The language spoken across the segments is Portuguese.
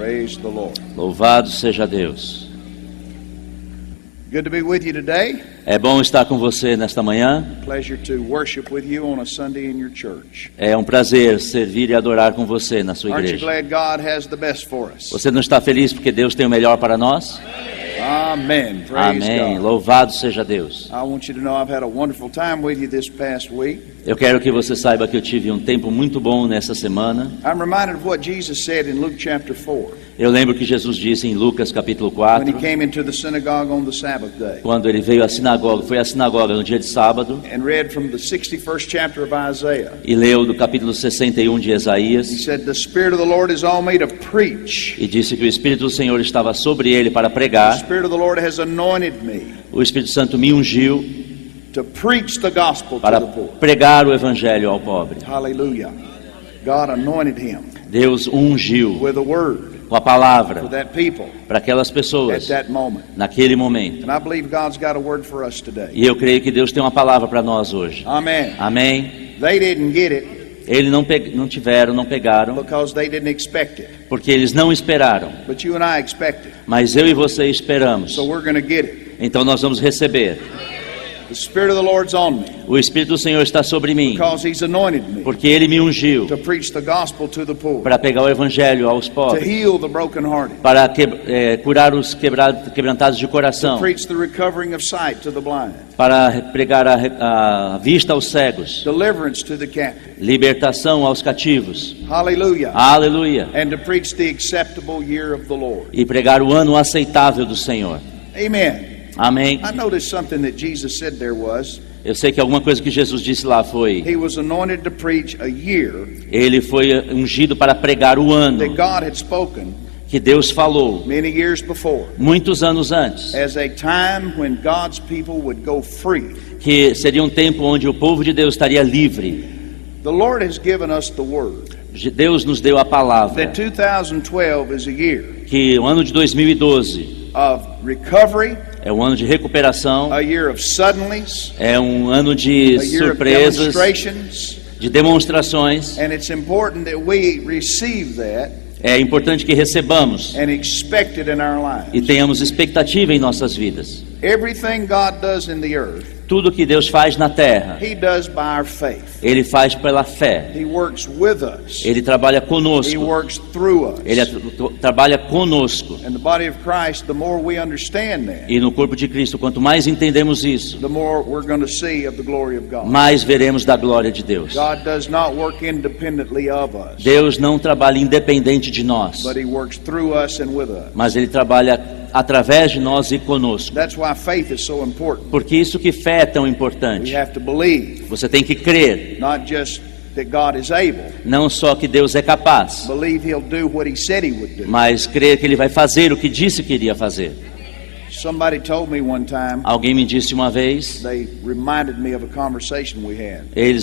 Praise the Lord. Louvado seja Deus. Good to be with you today. É bom estar com você nesta manhã. Pleasure to worship with you on a Sunday in your church. É um prazer servir e adorar com você na sua Aren't you igreja. glad God has the best for us? Você não está feliz porque Deus tem o melhor para nós? Amen. Praise Amém. God. Louvado seja Deus. I want you to know I've had a wonderful time with you this past week. Eu quero que você saiba que eu tive um tempo muito bom nessa semana. I'm reminded of what Jesus said in Luke chapter 4 Eu lembro que Jesus disse em Lucas capítulo when he 4, came into the synagogue on the Sabbath day quando ele veio à sinagoga, foi à sinagoga no dia de sábado and read from the 61st chapter of Isaiah. e leu do capítulo 61 de He Isaías said, "The Spirit of the Lord is on me to preach. e disse que o Espírito do Senhor estava sobre ele para The pregar. Spirit of the Lord has anointed me O Espírito Santo me ungiu to preach the gospel to para the poor." pregar o evangelho ao pobre. Hallelujah. God anointed him Deus o ungiu with a word com a for palavra that people para aquelas at pessoas that moment. naquele momento. And I believe God's got a word for us today. E eu creio que Deus tem uma palavra para nós hoje. Amen. Amém? They didn't get it Eles não tiveram, não pegaram, because they didn't expect it. porque eles não esperaram. But you and I expect it. Mas eu e você esperamos. So we're going to get it. Então nós vamos receber. The Spirit of the Lord's on me O Espírito do Senhor está sobre mim, because He's anointed me porque Ele me ungiu to preach the gospel to the poor, para pegar o evangelho aos to pobres, heal the brokenhearted, para curar os quebrantados de to coração, preach the recovering of sight to the blind, para pregar a vista aos cegos, deliverance to the captive. libertação aos cativos. Hallelujah. Aleluia. And to preach the acceptable year of the Lord. E pregar o ano aceitável do Senhor. Amen. Amém. I noticed something that Jesus said there was, Eu sei que alguma coisa que Jesus disse lá foi: He was anointed to preach a year Ele foi ungido para pregar o ano that God had spoken que Deus falou many years before muitos anos antes, as a time when God's people would go free. que seria um tempo onde o povo de Deus estaria livre. The Lord has given us the word Deus nos deu a palavra that 2012 is a year que o ano de 2012 of recovery, é um ano de recuperação, a year of suddenlies, é um ano de a year of surpresas, demonstrations, de demonstrações. and it's important that we receive that É importante que recebamos and expect it in our e lives. tenhamos expectativa em nossas vidas. Everything God does in the earth, Tudo que Deus faz na terra, He does by our faith. Ele faz pela fé. He works with us. Ele trabalha He conosco. works through us. Ele trabalha conosco. And the body of Christ, the more we understand that, E no corpo de Cristo, quanto mais entendemos isso, the more we're going to see of the glory of God. mais veremos da glória de Deus. God does not work independently of us, Deus não trabalha independente de nós, but He works through us and with us. mas Ele trabalha através de nós e conosco. That's why faith is so important. Porque isso que fé é tão We importante. have to believe, Você tem que crer, not just that God is able, não só que Deus é capaz, believe He'll do what He said He would do. mas crer que Ele vai fazer o que disse que iria fazer. Somebody told me one time, Alguém me disse uma vez, they reminded me of a conversation we had. ele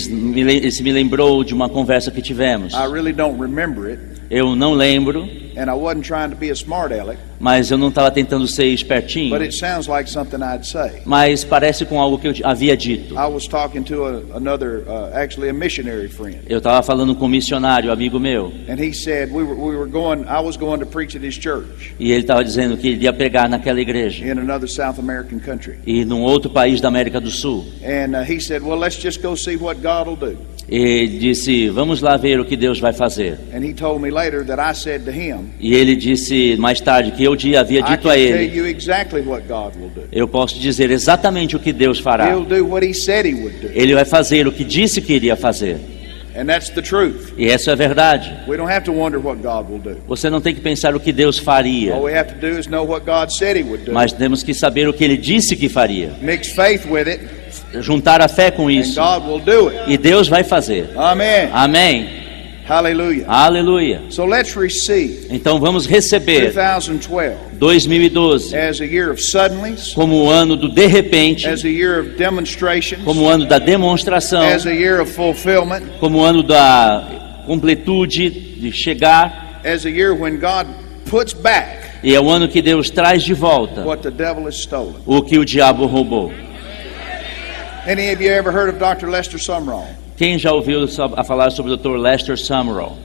me lembrou de uma conversa que tivemos. I really don't remember it, Eu não lembro, and I wasn't trying to be a smart aleck, mas eu não estava tentando ser espertinho. but it sounds like something I'd say. Mas parece com algo que eu havia dito. I was talking to actually a missionary friend, Eu estava falando com um missionário, amigo meu, and he said I was going to preach at his church e ele estava dizendo que ele ia pregar naquela igreja in another South American country. e num outro país da América do Sul. And he said, well, let's just go see what God will do. E ele disse: vamos lá ver o que Deus vai fazer. And he told me later that I said to him, E ele disse mais tarde que eu havia I can dito a tell ele: you exactly what God will do. eu posso dizer exatamente o que Deus fará. He'll do what He said He would do. Ele vai fazer o que disse que iria fazer. And that's the truth. E essa é a verdade. We don't have to wonder what God will do. Você não tem que pensar o que Deus faria, All we have to do is know what God said He would do. mas temos que saber o que Ele disse que faria. Mix faith with it, Juntar a fé com and isso. God will do it. E Deus vai fazer. Amen. Amém. Hallelujah. Aleluia. So let's receive Então vamos receber 2012 2012 as a year of suddenlies, como o ano do de repente, as a year of demonstrations, como o ano da demonstração, as a year of fulfillment, como o ano da completude, de chegar. as a year when God puts back E é o ano que Deus traz de volta what the devil has stolen. o que o diabo roubou. Any of you ever heard of Dr. Lester Sumrall? Quem já ouviu a falar sobre o Dr. Lester Sumrall?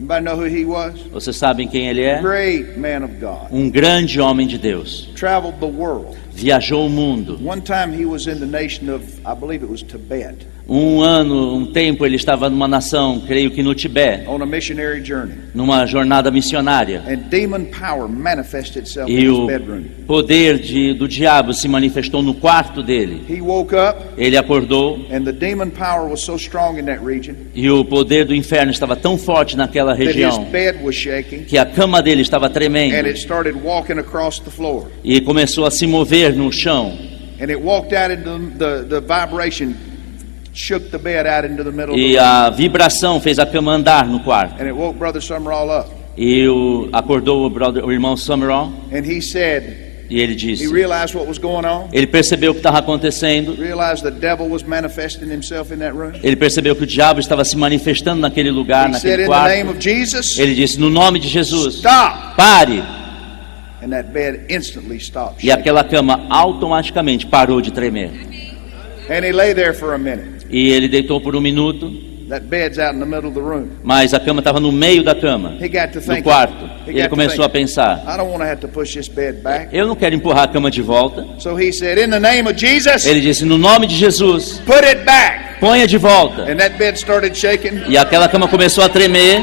Anybody know who he was? Vocês sabem quem ele é? Great man of God. Um grande homem de Deus. Traveled the world. Viajou o mundo. One time he was in the nation of, I believe it was Tibet, Um tempo ele estava numa nação, creio que no Tibete, on a missionary journey. numa jornada missionária. And demon power manifested itself E in o his bedroom. poder do diabo se manifestou no quarto dele. He woke up Ele acordou and the demon power was so strong in that region e o poder do inferno estava tão forte naquela that his região bed was shaking que a cama dele estava and tremendo it started walking across the floor. e começou a se mover no chão. And it walked out into the vibration, shook the bed out into the middle of the E room. a vibração fez a cama andar no quarto. And it woke Brother Summerall up. E acordou o irmão Summerall And he said, e ele he disse, realized what was going on. ele percebeu o que estava acontecendo. Realized the devil was manifesting himself in that room. Ele percebeu que o diabo estava se manifestando naquele lugar, He said, naquele in the name quarto. of Jesus, Ele disse, no nome de Jesus, stop. pare. And that bed instantly stopped E shaking. aquela cama automaticamente parou de tremer. And he lay there for a minute. E ele deitou por um minuto, That bed's out in the middle of the room. mas a cama estava no meio da cama, He got to do thinking. quarto. He E ele got to começou a thinking, pensar, I don't want to have to push this bed back. eu não quero empurrar a cama de volta. So he said, in the name of Jesus, Ele disse, no nome de Jesus, put it back. ponha de volta. And that bed started shaking E aquela cama começou a tremer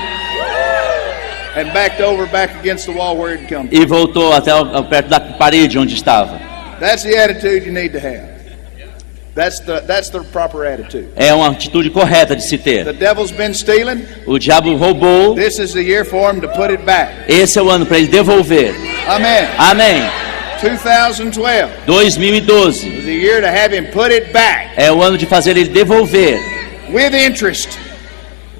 and backed over back against the wall where it come. e voltou até perto da parede onde estava. That's the attitude you need to have. That's the proper attitude. É uma atitude correta de se The ter. devil's been stealing. O diabo roubou, This is the year for him to put it back. esse é o ano para ele devolver. Amen. Amém. 2012 2012 was the year to have him put it back é o ano de fazer ele devolver with interest.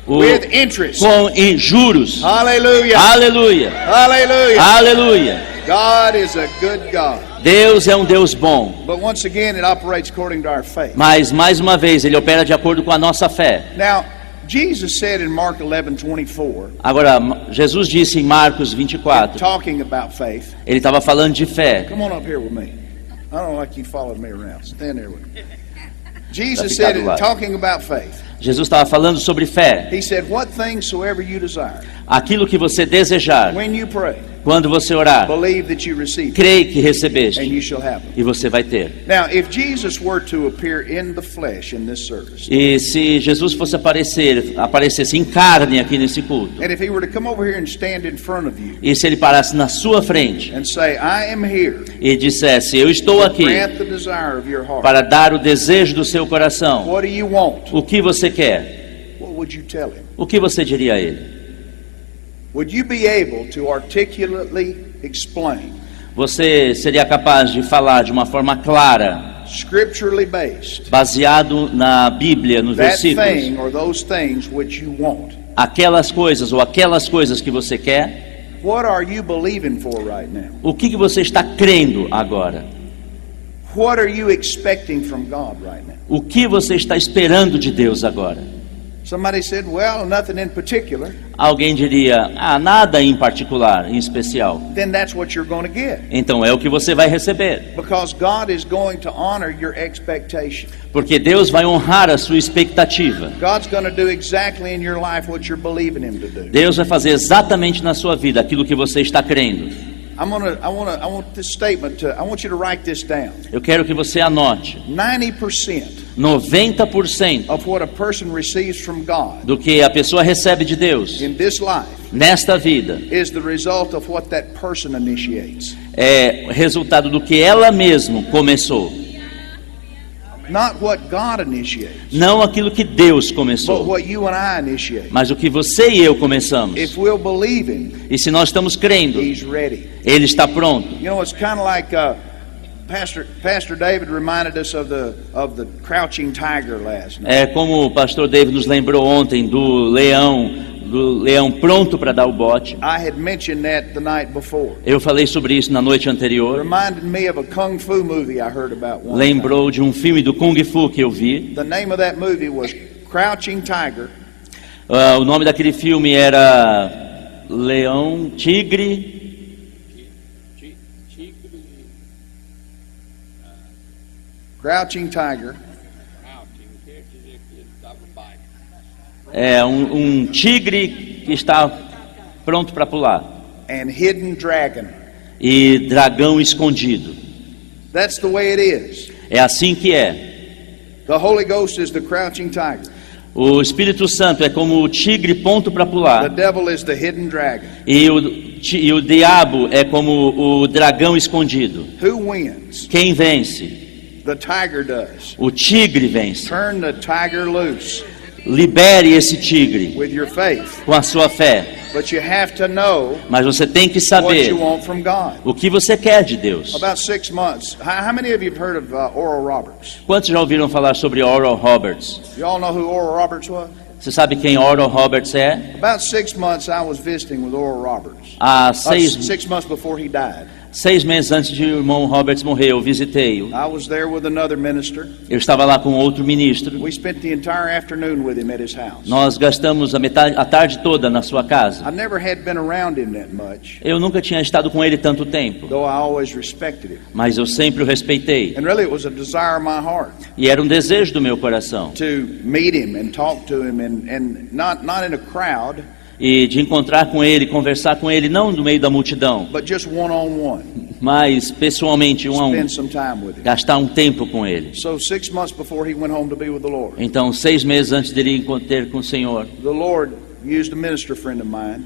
o, With interest. com em juros. Hallelujah. Aleluia, Hallelujah. aleluia. God is a good God. Deus é um Deus bom, But once again, it operates according to our faith. mas mais uma vez ele opera de acordo com a nossa fé. Now, Jesus said in Mark 11:24, Agora, Jesus disse em Marcos 24, talking about faith. ele estava falando de fé. Come on up here with me. I don't like you following me around. Stand there with me. Jesus ficar said, do lado. talking about faith, Jesus estava falando sobre fé. he said, what things soever you desire, Aquilo que você desejar, when you pray, quando você orar, believe that you receive it, creia que and recebeste you shall have it. e você vai ter. Now, if Jesus were to appear in the flesh in this service, E se Jesus fosse aparecesse em carne aqui nesse culto, and if he were to come over here and stand in front of you e se ele parasse na sua frente and say, I am here e dissesse, eu estou to aqui grant the desire of your heart, para dar o desejo do seu coração, what do you want? o que você quer? What would you tell him? O que você diria a ele? Would you be able to articulately explain, Você seria capaz de falar de uma forma clara, scripturally based, baseado na Bíblia, nos that versículos, thing or those things which you want? aquelas coisas ou aquelas coisas que você quer? What are you believing for right now? O que você está crendo agora? What are you expecting from God right now? O que você está esperando de Deus agora? Somebody said, well, nothing in particular. Alguém diria, nada em particular, em especial. Then that's what you're going to get. Então é o que você vai receber. Because God is going to honor your expectation. Porque Deus vai honrar a sua expectativa. God's going to do exactly in your life what you're believing Him to do. Deus vai fazer exatamente na sua vida aquilo que você está crendo. I want this statement I want you to write this down. Eu quero que você anote. 90% 90% of what a person receives from God do que a pessoa recebe de Deus in this life nesta vida is the result of what that person initiates. é resultado do que ela mesma começou. Not what God initiates, Não aquilo que Deus but começou, what you and I initiate. mas o que você e eu começamos. If we'll believe Him, E se nós estamos crendo, He's ready. Ele está pronto. You know, it's kind of like Pastor David reminded us of the crouching tiger last night. É como o pastor David nos lembrou ontem do leão pronto para dar o bote. I had mentioned that the night before. Eu falei sobre isso na noite anterior. Reminded me of a kung fu movie I heard about one time. Lembrou de um filme do Kung Fu que eu vi. The name of that movie was Crouching Tiger, O nome daquele filme era Leão Tigre. Crouching Tiger, Um tigre que está pronto para pular, and hidden dragon. e dragão escondido. That's the way it is. É assim que é. The Holy Ghost is the crouching tiger. O Espírito Santo é como o tigre pronto para The pular, devil is the hidden dragon. e o diabo é como o dragão escondido. Who wins? Quem vence? The tiger does. O tigre vence. Turn the tiger loose Libere esse tigre with your faith. com a sua fé. But you have to know Mas você tem que what saber you want from God. o que você quer de Deus. About 6 months. How many of you have heard of Oral Roberts? Quantos já ouviram falar sobre Oral Roberts? You all know who Oral Roberts was? Você sabe quem Oral Roberts é? About 6 months I was visiting with Oral Roberts. Há 6 months before he died. 6 meses antes de o irmão Roberts morrer, eu visitei-o. I was there with another minister. Eu estava lá com outro ministro. We spent the entire afternoon with him at his house. Nós gastamos a tarde toda na sua casa. I never had been around him that much, Eu nunca tinha estado com ele tanto tempo, though I always respected him. mas eu sempre o respeitei. And really it was a desire of my heart E era um desejo do meu coração. to meet him and talk to him and not in a crowd, E de encontrar com ele, conversar com ele, não no meio da multidão, but just one-on-one. mas pessoalmente, um a um. Spend some time with him. Gastar um tempo com ele. So 6 months before he went home to be with the Lord, Então, 6 meses antes dele ter com o Senhor, the Lord used a minister friend of mine,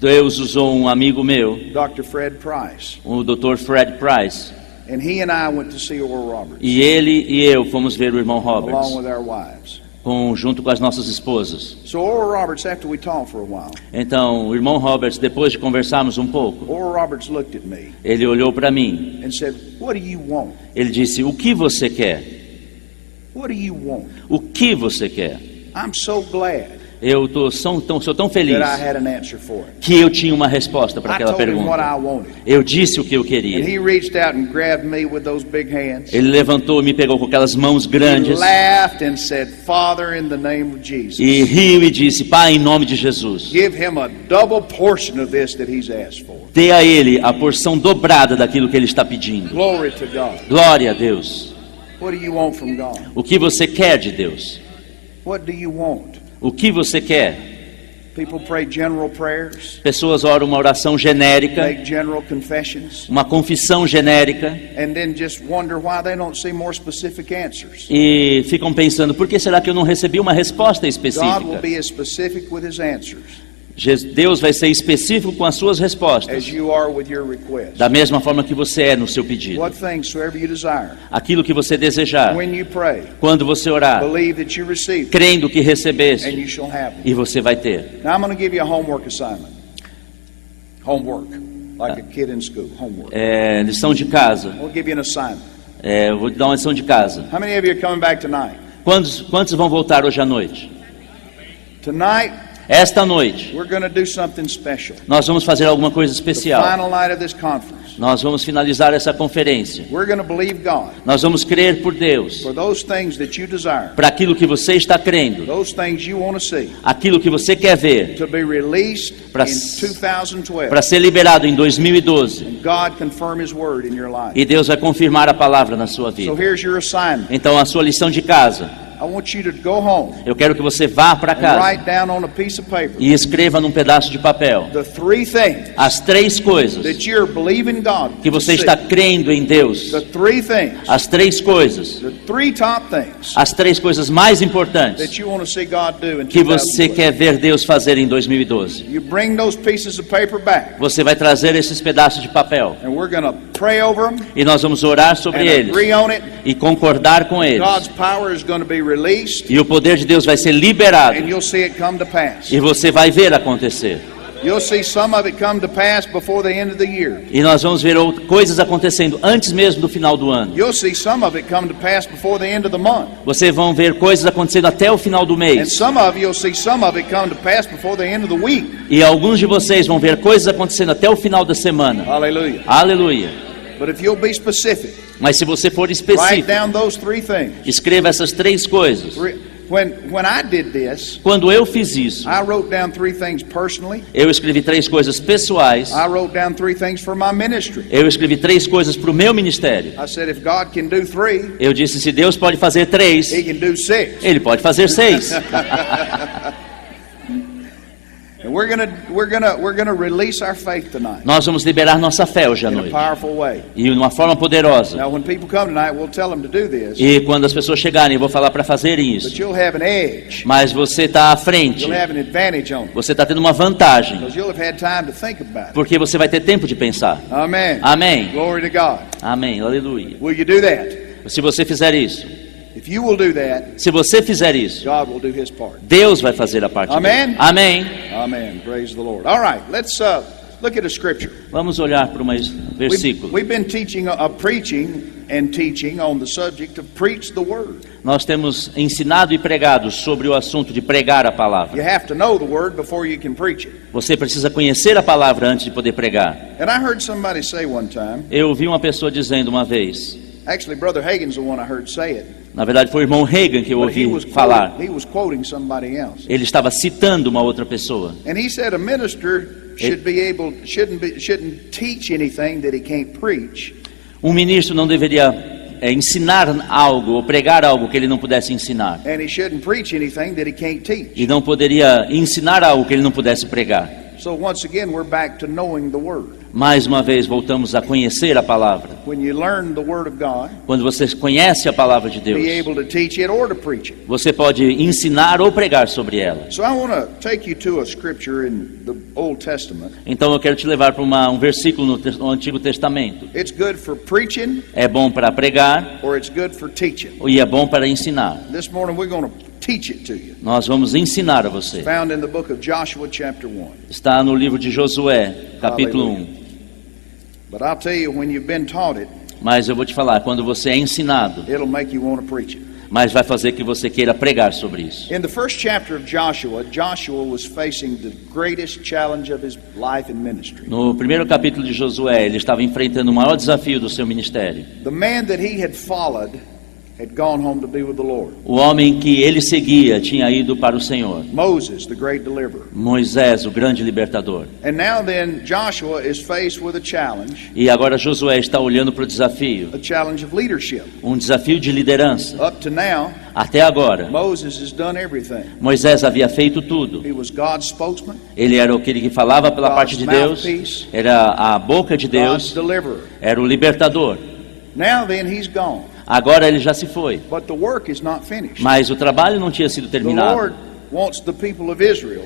Deus usou um amigo meu, Dr. Fred Price, o Dr. Fred Price, and he and I went to see Oral Roberts e ele e eu fomos ver o irmão along Roberts, with our wives. junto com as nossas esposas. So Oral Roberts, after we talked for a while, Então, o irmão Roberts, depois de conversarmos um pouco, Oral Roberts looked at me ele olhou para mim. and said, "What do you want? Ele disse: o que você quer? What do you want? O que você quer? I'm so glad Sou tão feliz that I had an answer for it." que eu tinha uma resposta para I aquela told him what I pergunta. wanted. Eu disse o que eu And queria. he reached out and grabbed me with those big hands. Ele levantou e me pegou com aquelas mãos He grandes laughed and said, "Father, in the name of Jesus, e riu e disse: Pai, em nome de Jesus, give him a double portion of this that he's asked for." dê a ele a porção dobrada daquilo que ele está pedindo. Glory to God. Glória a Deus. What do you want from God? O que você quer de Deus? What do you want? O que você quer? People pray general prayers, Pessoas oram uma oração genérica, make general confessions, uma confissão genérica, and then just wonder why they don't see more specific answers. e ficam pensando: por que será que eu não recebi uma resposta God will específica? be as specific with his answers Deus vai ser específico com as suas respostas, as you are with your request. da mesma forma que você é no seu pedido. What things soever you desire, Aquilo que você desejar, when you pray, quando você orar, believe that you receive it, crendo que and recebeste, you shall have it. e você vai ter. Now I'm going to give you a homework assignment. Homework, like a kid in school. Homework. Lição de casa. I'll give you an assignment. Eu vou te dar uma lição de casa. How many of you are coming back tonight? Quantos vão voltar hoje à noite? Tonight, Esta noite, we're going to do something special. nós vamos fazer alguma coisa The especial. final night of this conference. Nós vamos finalizar essa conferência. We're going to believe God Nós vamos crer por Deus, for those things that you desire, para aquilo que você está crendo, those things you want to see, aquilo que você quer ver, to be released Para- in 2012. para ser liberado em 2012. And God confirm His word in your life. E Deus vai confirmar a palavra na sua So vida. here's your assignment. Então, a sua lição de casa, I want you to go home eu quero que você vá para and casa write down on a piece of paper e escreva num pedaço de papel the 3 things as 3 coisas that you're believing God que to você see. está crendo em Deus. The 3 things, As 3 coisas, the 3 top things as 3 coisas mais importantes that you want to see God do in que você 2012. quer ver Deus fazer em 2012. You bring those pieces of paper back, Você vai trazer esses pedaços de papel and we're going to pray over them e nós vamos orar sobre and eles agree on it. e concordar com eles. God's power is going to be released, E o poder de Deus vai ser liberado and you'll see it come to pass. e você vai ver acontecer. You'll see some of it come to pass before the end of the year. E nós vamos ver coisas acontecendo antes mesmo do final do ano. You'll see some of it come to pass before the end of the month. Vocês vão ver coisas acontecendo até o final do And mês. some of you'll see some of it come to pass before the end of the week. E alguns de vocês vão ver coisas acontecendo até o final da semana. Hallelujah. Aleluia. But if you'll be specific, Mas se você for write específico, down those 3 things. escreva essas 3 coisas. When I did this, Quando eu fiz isso, I wrote down 3 things personally. eu escrevi 3 coisas pessoais. I wrote down 3 things for my ministry. Eu escrevi 3 coisas para o meu ministério. I said, if God can do 3, Eu disse: se Deus pode fazer 3, He can do 6. Ele pode fazer 6. And we're gonna release our faith tonight Nós vamos liberar nossa fé hoje à in a noite. powerful way. E de uma forma poderosa. Now, when people come tonight, we'll tell them to do this, E quando as pessoas chegarem, eu vou falar para fazerem but isso. you'll have an edge. Mas você está à frente. You'll have an advantage on them Você está tendo uma vantagem. because you'll have had time to think about it. Porque você vai ter tempo de pensar. Amen. Amém. Glory to God. Amém. Aleluia. Will you do that? Se você fizer isso, If you will do that, se você fizer isso, God will do His part. Deus vai fazer a parte Amém. dele. Amém. Amen. Praise the Lord. All right, let's look at a scripture. Vamos olhar para um versículo. We've been preaching and teaching on the subject of preach the word. Nós temos ensinado e pregado sobre o assunto de pregar a You palavra. have to know the word before you can preach it. Você precisa conhecer a palavra antes de poder pregar. And I heard somebody say one time, Eu ouvi uma pessoa dizendo uma vez, actually Brother Hagin's the one I heard say it, na verdade foi o irmão Reagan que eu but he ouvi was falar. quoting somebody else. Ele estava citando uma outra pessoa. And he said a minister shouldn't teach anything that he can't preach. Um ministro não deveria ensinar algo ou pregar algo que ele não pudesse ensinar. And he shouldn't preach anything that he can't teach. E não poderia ensinar algo que ele não pudesse pregar. So once again, we're back to knowing the word. Mais uma vez voltamos a conhecer a palavra. When you learn the word of God, Quando você conhece a palavra de be Deus, able to teach it or to preach it. você pode ensinar ou pregar sobre ela. So I want to take you to a scripture in the Old Testament. Então eu quero te levar para um versículo no Antigo Testamento. It's good for preaching É bom para pregar or it's good for teaching. e é bom para ensinar. This morning we're going to teach it to you. Nós vamos ensinar a você. Found in the book of Joshua chapter 1. Está no livro de Josué, capítulo 1. But I'll tell you, when you've been taught it, Mas eu vou te falar, quando você é ensinado, it'll make you want to preach it. mas vai fazer que você queira pregar sobre isso. In the first chapter of Joshua, Joshua was facing the greatest challenge of his life and ministry. No primeiro capítulo de Josué, ele estava enfrentando o maior desafio do seu ministério. The man that he had followed had gone home to be with the Lord. O homem que ele seguia tinha ido para o Senhor. Moses, the great deliverer. Moisés, o grande libertador. And now then, Joshua is faced with a challenge E agora Josué está olhando para o desafio, of leadership. um desafio de liderança. Up to now, Até agora, Moses has done everything. Moisés havia feito tudo. He was God's spokesman, Ele era aquele que falava pela parte de Deus, era a boca de God's Deus, deliverer. era o libertador. Now then, he's gone. Agora ele já se foi, But the work is not finished. mas o trabalho não tinha sido The terminado. Lord wants the people of Israel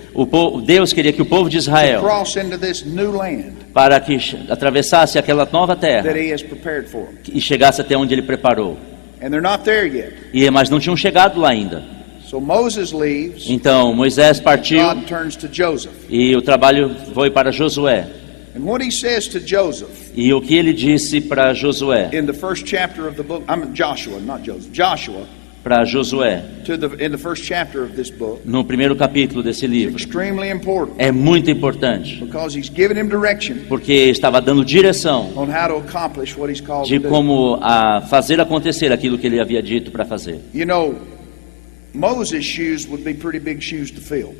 Deus queria que o povo de to Israel, cross into this new land para que atravessasse aquela nova that terra He has prepared for them. e chegasse até onde ele preparou. And they're not there yet. Mas não tinham chegado lá ainda. So Moses leaves. Então Moisés partiu God turns to Joseph. e o trabalho foi para Josué. And what he says to Joseph E o que ele disse para Josué, in the first chapter of the book, Joshua, not Joseph, Joshua, para Josué, in the first chapter of this book, no primeiro capítulo desse livro, extremely important é muito importante, because he's given him direction porque estava dando direção on how to accomplish what he's called de to do. como fazer acontecer aquilo que ele havia dito para fazer. You know, Moses' shoes would be pretty big shoes to fill.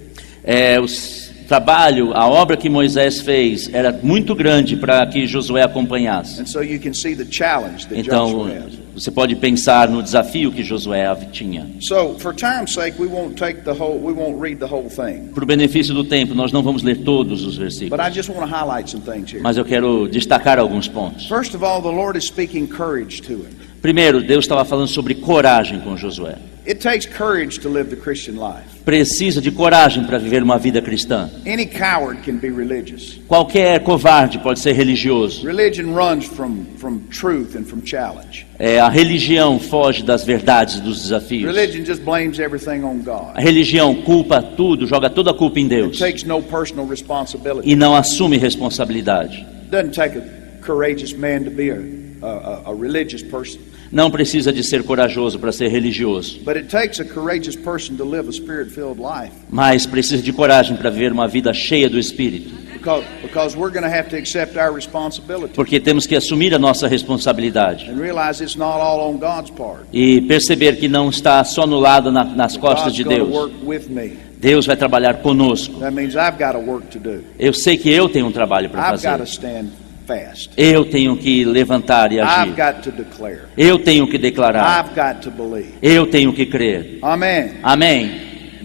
O trabalho, a obra que Moisés fez era muito grande para que Josué acompanhasse. And so you can see the challenge that Então, Joshua has. você pode pensar no desafio que Josué tinha. So, for time's sake, we won't read the whole thing. Para o benefício do tempo, nós não vamos ler todos os But versículos, I just want to highlight some things here. mas eu quero destacar alguns pontos. First of all, the Lord is speaking courage to him. Primeiro, Deus estava falando sobre coragem com Josué. It takes courage to live the Christian life. Precisa de coragem para viver uma vida cristã. Any coward can be religious. Qualquer covarde pode ser religioso. Religion runs from truth and from challenge. A religião foge das verdades, dos desafios. Religion just blames everything on God. A religião culpa tudo, joga toda a culpa em It Deus takes no personal responsibility. e não assume responsabilidade. It doesn't take a courageous man to be a religious person. Não precisa de ser corajoso para ser religioso, But it takes a courageous person to live a spirit-filled life. mas precisa de coragem para viver uma vida cheia do Espírito, Because we're going to have to accept our responsibility porque temos que assumir a nossa responsabilidade and realize it's not all on God's part. e perceber que não está só no lado nas costas God's de going to Deus. work with me. Deus vai trabalhar conosco. That means I've got a work to do. Eu sei que eu tenho um trabalho para I've got to fazer. stand fast. Eu tenho que levantar e I've agir. got to declare. Eu tenho que declarar. I've got to believe. Eu tenho que crer. Amen. Amém.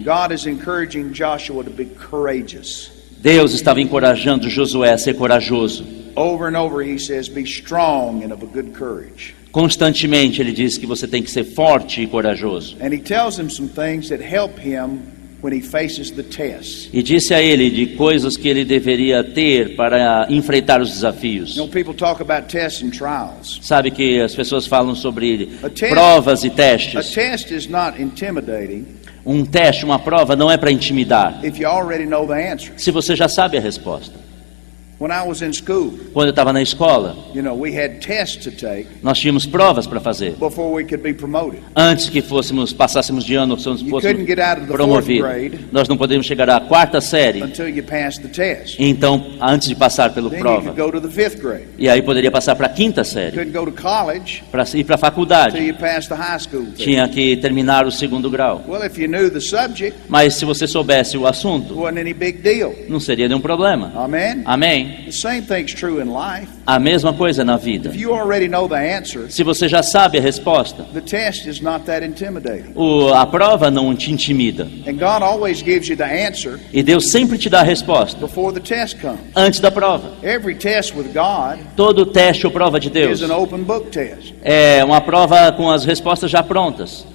God is encouraging Joshua to be courageous. Deus estava encorajando Josué a ser corajoso. Over and over he says, be strong and of a good courage. Constantemente ele diz que você tem que ser forte e corajoso. And he tells him some things that help him when he faces the test. E disse a ele de coisas que ele deveria ter para enfrentar os desafios. You know, people talk about tests and trials. Sabe que as pessoas falam sobre A test- provas e A testes. test is not intimidating Um teste, uma prova não é para intimidar, if you already know the answer. se você já sabe a resposta. When I was in school, Quando eu estava na escola, you know, we had tests to take nós tínhamos provas para fazer. before we could be promoted. Antes que passássemos de ano, couldn't fôssemos get out of the promovidos. fourth grade Nós não podemos chegar à quarta série, until you passed the test. então, antes de passar pela Then you prova. could go to the fifth grade. E aí poderia passar para a quinta série, Couldn't go to college para ir para a until faculdade. you passed the high school test. Tinha que terminar o segundo grau. Well, if you knew the subject, Mas se você soubesse o it assunto, wasn't any big deal. não seria nenhum problema. Amen? Amém? The same thing's true in life. A mesma coisa na vida. If you already know the answer, Se você já sabe a resposta, the test is not that intimidating. a prova não te intimida. And God always gives you the answer E Deus sempre te dá a resposta before the test comes. antes da prova. Every test with God Todo teste ou prova de Deus is an open book test. é uma prova com as respostas já prontas.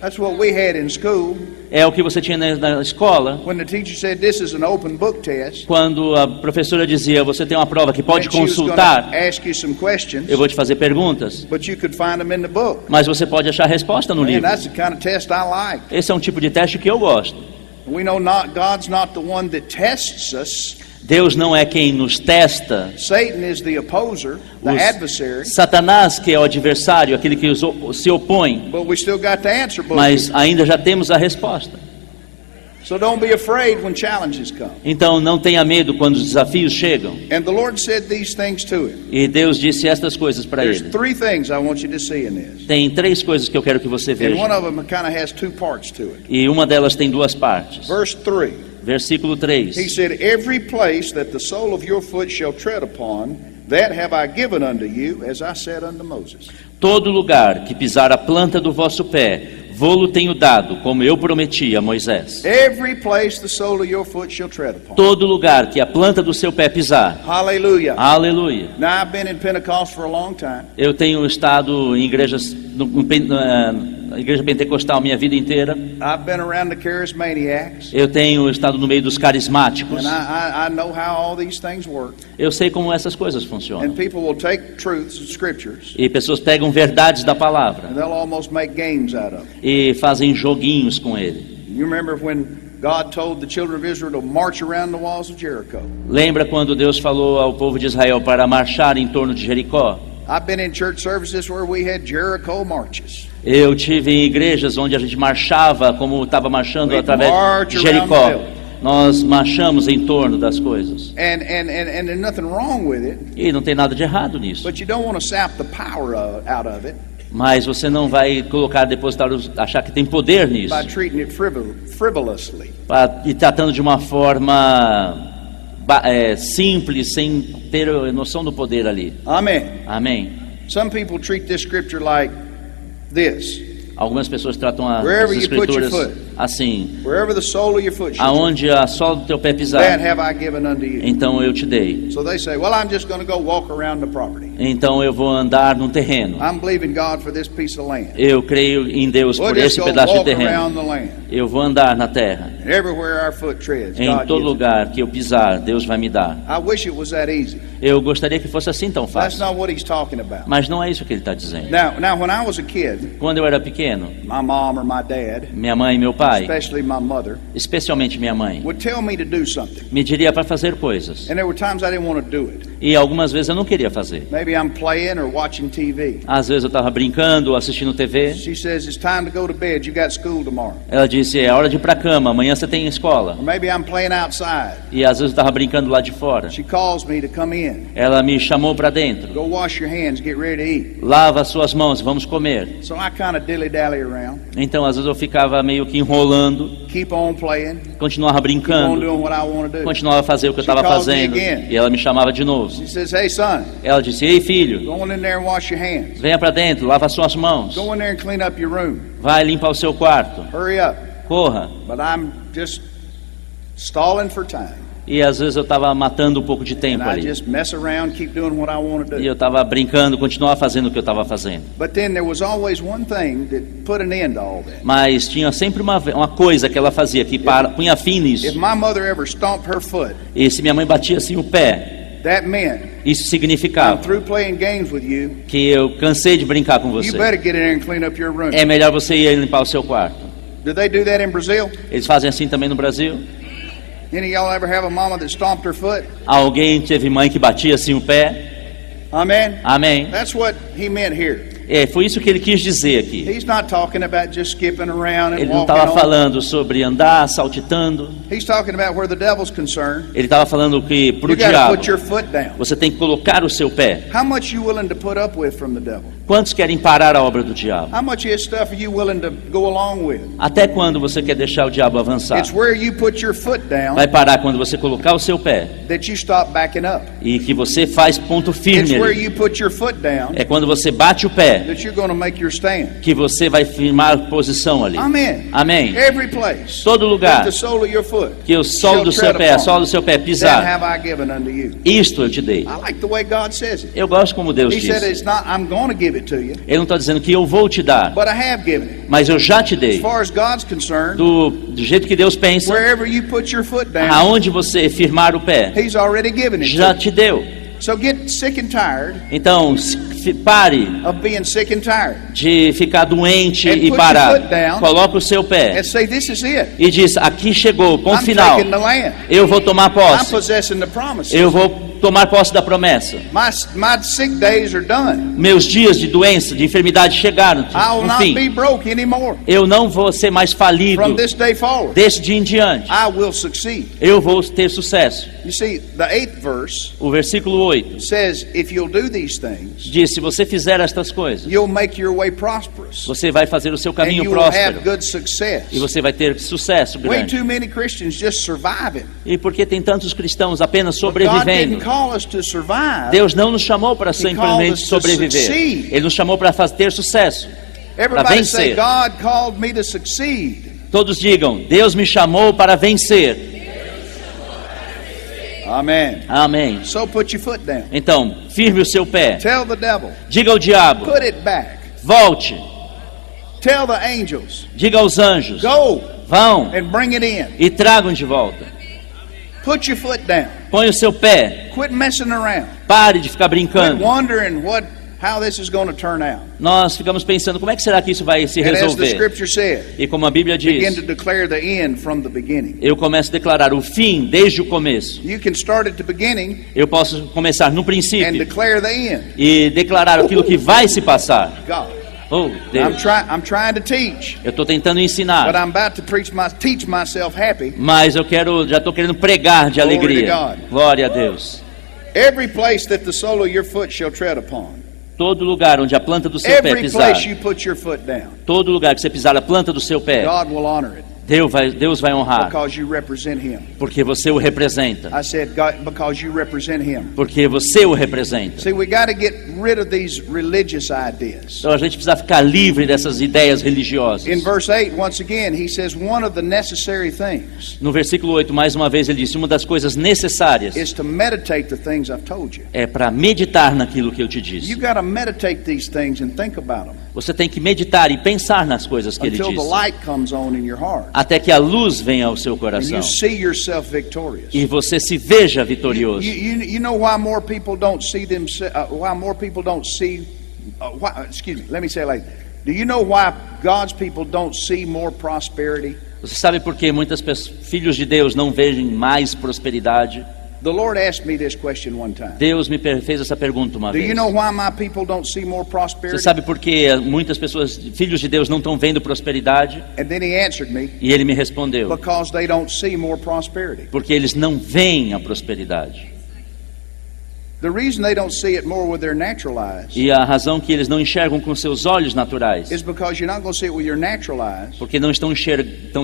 That's what we had in school. É o que você tinha na escola, When the teacher said this is an open book test, quando a professora dizia, você tem uma prova que pode and she was gonna consultar, ask you some questions, eu vou te fazer perguntas, but you could find them in the book. mas você pode achar a resposta no And livro. that's the kind of test I like. Esse é um tipo de teste que eu gosto. We know God's not the one that tests us. Deus não é quem nos testa. Satan is the opposer, the adversary, Satanás que é o adversário, aquele que se opõe, but we still got the answer book. mas ainda já temos a resposta. So don't be afraid when challenges come. Então não tenha medo quando os desafios chegam. And the Lord said these things to him. E Deus disse estas coisas para There's ele. three things I want you to see in this. Tem três coisas que eu quero que você And one veja. of them kind of has two parts to it. E uma delas tem duas partes. Verse 3. Versículo He 3. said, every place that the sole of your foot shall tread upon, that have I given unto you, as I said unto Moses. Todo lugar que pisar a planta do vosso pé, vô-lo tenho dado, como eu prometi a Moisés. Every place the sole of your foot shall tread upon. Todo lugar que a planta do seu pé pisar. Hallelujah. Aleluia. Now I've been in Pentecost for a long time. Eu tenho estado em igrejas, na igreja pentecostal minha vida inteira. I've been around the charismaniacs. Eu tenho estado no meio dos carismáticos. And I know how all these things work. Eu sei como essas coisas funcionam. And people will take truths of scriptures E pessoas pegam verdades da palavra and they'll almost make games out of it. e fazem joguinhos com ele. You remember when God told the children of Israel to march around the walls of Jericho? Lembra quando Deus falou ao povo de Israel para marchar em torno de Jericó? I've been in church services where we had Jericho marches. Eu tive em igrejas onde a gente marchava como estava marchando We através march de around the Jericó. building. Nós marchamos em torno das coisas. And there's nothing wrong with it, E não tem nada de errado nisso. but you don't want to sap the power out of it Mas você não vai colocar, achar que tem poder nisso. by treating it frivolously. E tratando de uma forma simples, sem ter noção do poder ali. Amen. Amém. Some people treat this scripture like this. Algumas pessoas tratam as Wherever you put your escrituras foot. assim: Wherever the sole of your foot shall tread, aonde a sola do teu pé that pisar, have I given unto you. então eu te dei. So they say, well, I'm just going to go walk around the property. Então eu vou andar num terreno. I'm believing God for this piece of land. Eu creio em Deus We'll por just esse go pedaço de walk terreno. around the land. Eu vou andar na terra. And everywhere our foot treads, Em God todo gives it. lugar que eu pisar, Deus vai me dar. I wish it was that easy. Eu gostaria que fosse assim tão That's fácil. not what he's talking about. Mas não é isso que ele está dizendo. Now, when I was a kid, Quando eu era pequeno, my mom or my dad, minha mãe e meu pai, especially my mother, especialmente minha mãe, would tell me to do something. me diria para fazer coisas. And there were times I didn't want to do it. E algumas vezes eu não queria fazer. Maybe I'm playing or watching TV. Às vezes eu estava brincando ou assistindo TV. She says, it's time to go to bed. You got school tomorrow. Ela disse, é hora de ir para a cama, amanhã você tem escola. Or maybe I'm playing outside. E às vezes eu estava brincando lá de fora. She calls me to come in. Ela me chamou para dentro. Go wash your hands, get ready to eat. Lava as suas mãos, vamos comer. So I kind of dilly-dally around, Então às vezes eu ficava meio que enrolando, keep on playing, continuava keep on brincando, doing what I want to do. continuava a fazer o que eu estava calls me fazendo. again. E ela me chamava de novo. She says, hey, son, Ela disse, ei filho, go on in there and wash your hands. venha para dentro, lava as suas mãos. Go in there and clean up your room. Vai limpar o seu quarto. Hurry up. Corra. But I'm just stalling for time. E às vezes eu estava matando um pouco de And tempo I ali. just mess around, keep doing what I want to E do. eu estava brincando, continuava fazendo o que eu estava fazendo. But then there was always one thing that put an end to all that. Mas tinha sempre uma coisa que ela fazia que punha fim If nisso. my mother ever stomped her foot, E se minha mãe batia assim o pé, that meant isso I'm significava through playing games with you. que eu cansei de brincar com You você. better get in there and clean up your room. É melhor você ir limpar o seu quarto. Do they do that in Brazil? Eles fazem assim também no Brasil. Any of y'all ever have a mama that stomped her foot? Alguém teve mãe que batia assim o pé? Amen? Amém. That's what he meant here. Foi isso que ele quis dizer aqui. He's not talking about just skipping around and Ele não walking estava on. falando sobre andar saltitando. He's talking about where the devil's concerned. Ele estava falando que para o You got to diabo put your foot down. você tem que colocar o seu pé. How much you willing to put up with from the devil? Quantos querem parar a obra do diabo? How much of his stuff are you willing to go along with? Até quando você quer deixar o diabo avançar? It's where you put your foot down Vai parar quando você colocar o seu pé that you stop backing up. e que você faz ponto It's firme where ali. you put your foot down É quando você bate o pé that you're going to make your stand. que você vai firmar posição ali. Amen. Amém. Every place Todo lugar that the sole of your foot que o solo shall do seu tread pé, a upon, sola do seu pé that pisar, have I given unto you. isto eu te dei. I like the way God says it. Eu gosto como Deus He said diz. it's not I'm going to give it to you, Ele não está dizendo que eu vou te dar, but I have given it. mas eu já te As dei. far as God's concerned, Do jeito que Deus pensa, wherever you put your foot down, aonde você firmar o pé, He's already given it já to you. te deu. So get sick and tired Então, pare of being sick and tired de ficar doente And e put parar. your foot down. Coloca o seu pé and say, this is it. e diz: aqui chegou, ponto I'm final. taking the land. Eu vou tomar I'm posse. possessing the promises. Eu vou tomar posse da promessa. My sick days are done. Meus dias de doença, de enfermidade chegaram I will no not be fim. broke anymore. Eu não vou ser mais falido From this day forward, desse dia em diante. I will succeed. Eu vou ter sucesso. You see, the 8th verse O versículo 8 says, if you'll do these things, diz: se você fizer estas coisas, you'll make your way prosperous. você vai fazer o seu And caminho you will have próspero good success. e você vai ter sucesso Way grande. too many Christians just surviving. E porque tem tantos cristãos apenas But God didn't sobrevivendo? call us to survive. Deus não nos chamou para He called simplesmente us to sobreviver. succeed. Ele nos chamou para ter sucesso. Everybody say, vencer. God called me to succeed. Todos digam: Deus me chamou para vencer. Amen. Amém. So put your foot down. Então, firme o seu pé. Tell the devil, Diga ao diabo: put it back. volte. Tell the angels, Diga aos anjos: go vão and bring it in. e tragam de volta. Put your foot down. Põe o seu pé. Quit messing around. Pare de ficar Quit brincando. wondering how this is going to turn out. Nós ficamos pensando: como é que será que isso vai se And as the resolver? scripture said, E como a Bíblia begin diz, to declare the end from the beginning. eu começo a declarar o fim desde o começo. You can start at the beginning Eu posso começar no and princípio declare the end. e declarar aquilo que vai se passar. God, Oh, Deus, I'm trying to teach, eu estou tentando but ensinar, I'm about to teach myself happy. mas já estou querendo pregar de Glory to alegria. God. Glória a Deus. Every place that the sole of your foot shall tread upon, Todo lugar onde a planta do seu pé every pisar, place you put your foot down, todo lugar que você pisar a planta do seu pé, God will honor it Deus vai honrar, because you represent Him. porque você o representa. I said, God, because you represent Him. Porque você o representa. See, we got to get rid of these religious ideas. Então a gente precisa ficar livre dessas ideias religiosas. In verse 8, once again, he says, one of the necessary things No versículo 8, mais uma vez, ele disse: uma das coisas necessárias is to meditate the things I've told you. é para meditar naquilo que eu te disse. You got to meditate these things and think about them Você tem que meditar e pensar nas coisas que ele until the disse, light comes on in your heart até que a luz venha ao seu and coração you see yourself victorious. e você se veja vitorioso. You know why more people don't see why more people don't see excuse me, let me say it like this. Do you know why God's people don't see more prosperity? Você sabe por que muitas filhos de Deus não veem mais prosperidade? The Lord asked me this question one time. Deus me fez essa pergunta uma Do you vez. know why my people don't see more Você prosperity? sabe por que muitas pessoas, filhos de Deus, não estão vendo prosperidade? And then he answered me, E ele me respondeu: because they don't see more prosperity. porque eles não veem a prosperidade. The reason they don't see it more with their natural eyes E a razão que eles não enxergam com seus olhos naturais, is because you're not going to see it with your natural eyes porque não estão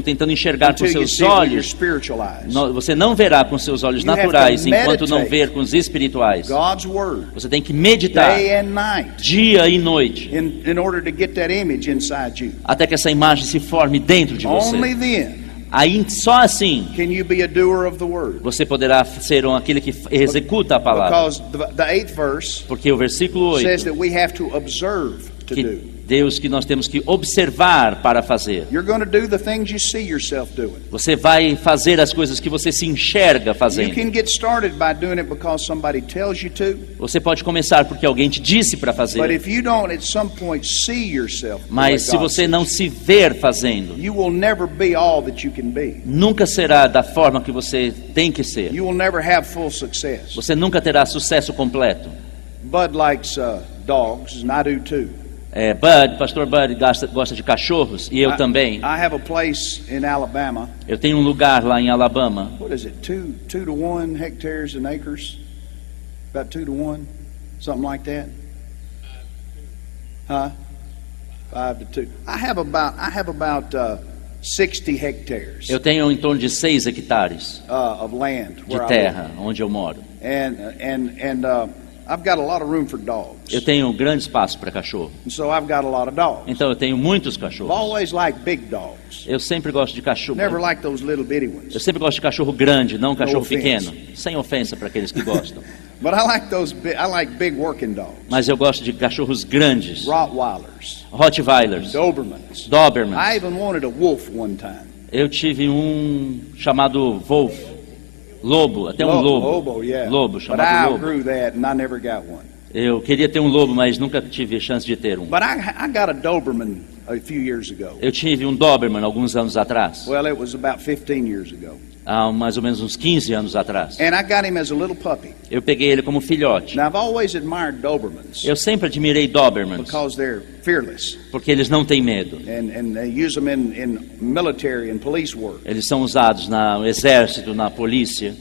tentando enxergar com until you seus see it with your olhos. spiritual eyes. Você não verá com seus olhos You have to naturais enquanto não meditate ver com os espirituais. God's word Você tem que meditar day and night dia e noite in order to get that image inside you. até que essa imagem se forme dentro de Only você. then Aí só assim can you be a doer of the word. você poderá ser aquele que executa a palavra. Because the 8th verse Porque o versículo says 8, that we have to observe to que do. Deus que nós temos que observar para fazer. You're going to do the things you see yourself doing. Você vai fazer as coisas que você se enxerga You fazendo. can get started by doing it because somebody tells you to, Você pode começar porque alguém te disse para but fazer. if you don't at some point see yourself the way Mas se God você sees não you, se ver fazendo, you will never be all that you can be. nunca será da forma que você tem que ser. You will never have full success. Você nunca terá sucesso completo. Bud likes dogs, and I do too. Pastor Bud gosta de cachorros e eu também. I have a place in Alabama. Eu tenho um lugar lá em Alabama. What is it? 2 to 1 hectares and acres? About 2 to 1, something like that. Huh? 5 to 2. I have about 60 hectares Eu tenho em torno de 6 hectares of land de where I terra onde eu moro. live. I've got a lot of room for dogs. Eu tenho um grande espaço para cachorro. And so I've got a lot of dogs. Então eu tenho muitos I've cachorros. always liked big dogs. Eu sempre gosto de cachorro. Never liked those little bitty Eu ones. sempre gosto de cachorro grande, não cachorro offense. pequeno. Sem ofensa para aqueles que gostam. But I like big working dogs. Mas eu gosto de cachorros grandes. Rottweilers, Rottweilers, Dobermans. Dobermans. I even wanted a wolf one time. Eu tive um chamado Wolf. Lobo, até um lobo. Lobo, yeah. Lobo, But chamado I lobo. outgrew that and I never got one. Eu queria ter um lobo, mas nunca tive chance de ter um. But I got a Doberman a few years ago. Eu tive um Doberman alguns anos atrás. Well, it was about 15 years ago. Há mais ou menos uns 15 anos atrás. And I got him as a little puppy. Eu peguei ele como filhote. Now, I've always admired Dobermans Eu sempre admirei Dobermans, because they're fearless. porque eles não têm medo. And they use them in military and police work. Eles são usados no exército, na polícia.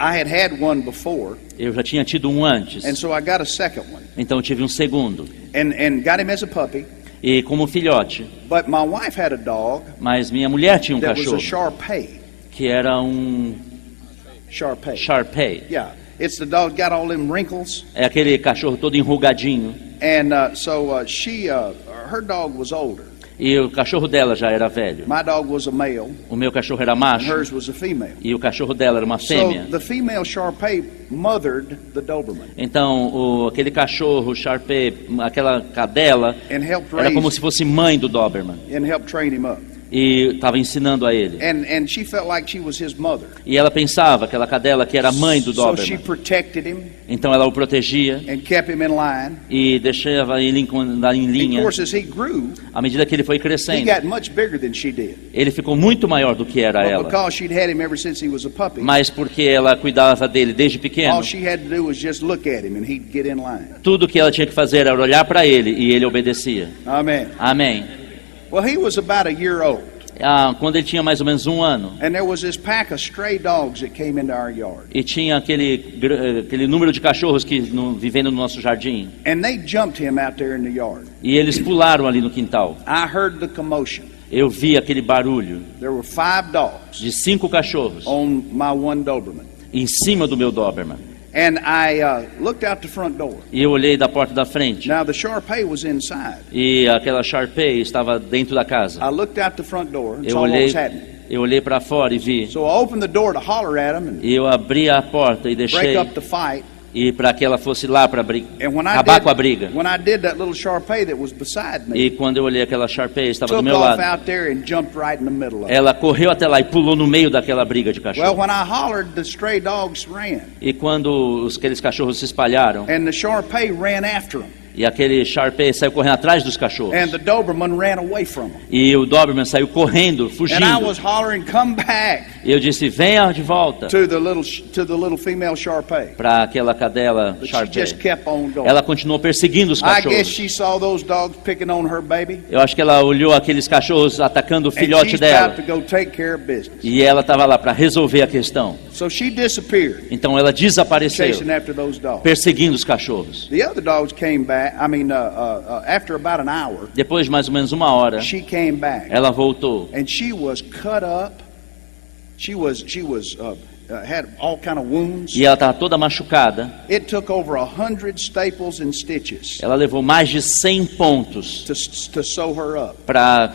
I had one before, Eu já tinha tido um antes, and so I got a second one. então eu tive um segundo. And got him as a puppy. E como filhote. But my wife had a dog Mas minha mulher tinha um that was a cachorro, Shar-Pei. que era um Shar-Pei. Shar-Pei. Yeah. It's the dog got all them wrinkles. É aquele cachorro todo enrugadinho. And her dog was older. E o cachorro dela já era velho. My dog was a male, O meu cachorro era and macho. hers was a female. E o cachorro dela era uma So fêmea. the female Shar-Pei mothered the Doberman Então, aquele cachorro Shar-Pei, aquela cadela, and helped era como raise se fosse mãe do Doberman. and helped train him up. E estava ensinando a ele. And she felt like she was his mother. E ela pensava, aquela cadela, que era a mãe do So she Doberman. protected him Então ela o protegia and kept him in line. e deixava ele andar em And of linha. course, as he grew, À medida que ele foi he crescendo, got much bigger than she did. ele ficou muito maior do que era But ela. because she'd had him ever since he was a puppy, Mas porque ela cuidava dele desde pequeno, all she had to do was just look at him and he'd get in line. tudo que ela tinha que fazer era olhar para ele e ele obedecia. Amen. Amém. Well, he was about a year old. Quando ele tinha mais ou menos um ano, And there was this pack of stray dogs that came into our yard. e tinha aquele número de cachorros que vivendo no nosso jardim, And they jumped him out there in the yard. e eles pularam ali no quintal. I heard the commotion. Eu vi aquele barulho There were 5 dogs de 5 cachorros on my one Doberman. em cima do meu Doberman. And I looked out the front door. E eu olhei da porta da frente, Now, the Shar-Pei was inside. e aquela Shar-Pei estava dentro da casa. I looked out the front door and Eu saw what olhei, was happening. eu olhei para fora e vi. So I opened the door to holler at him and E eu abri a porta e break deixei, up the fight. e para que ela fosse lá para And acabar com a briga. when I did, that little Shar-Pei that was beside me E quando eu olhei aquela Shar-Pei, estava do took meu off lado. out there and jumped right in the middle of it. Ela correu até lá e pulou no meio daquela briga de Well, cachorro. when I hollered, the stray dogs ran, E quando aqueles cachorros se espalharam, and the Shar-Pei ran after them, e aquele Shar-Pei saiu correndo atrás dos cachorros, and the Doberman ran away from them. e o Doberman saiu correndo, And I fugindo. was hollering, "Come back!" E eu disse, venha de volta to the little female Shar-Pei. para aquela cadela But she Shar-Pei. just kept on going. Ela continuou perseguindo os I guess cachorros. she saw those dogs picking on her baby, Eu acho que ela olhou aqueles cachorros atacando o and filhote she's dela. about to go take care of business. E ela estava lá para resolver a questão. So she disappeared, Então ela desapareceu, chasing after those dogs. perseguindo os cachorros. The other dogs came back. After about an hour, Depois de mais ou menos uma hora, she came back, ela voltou. and she was cut up. She had all kind of wounds. E ela estava toda machucada. It took over 100 staples and stitches Ela levou mais de 100 pontos to sew her up. para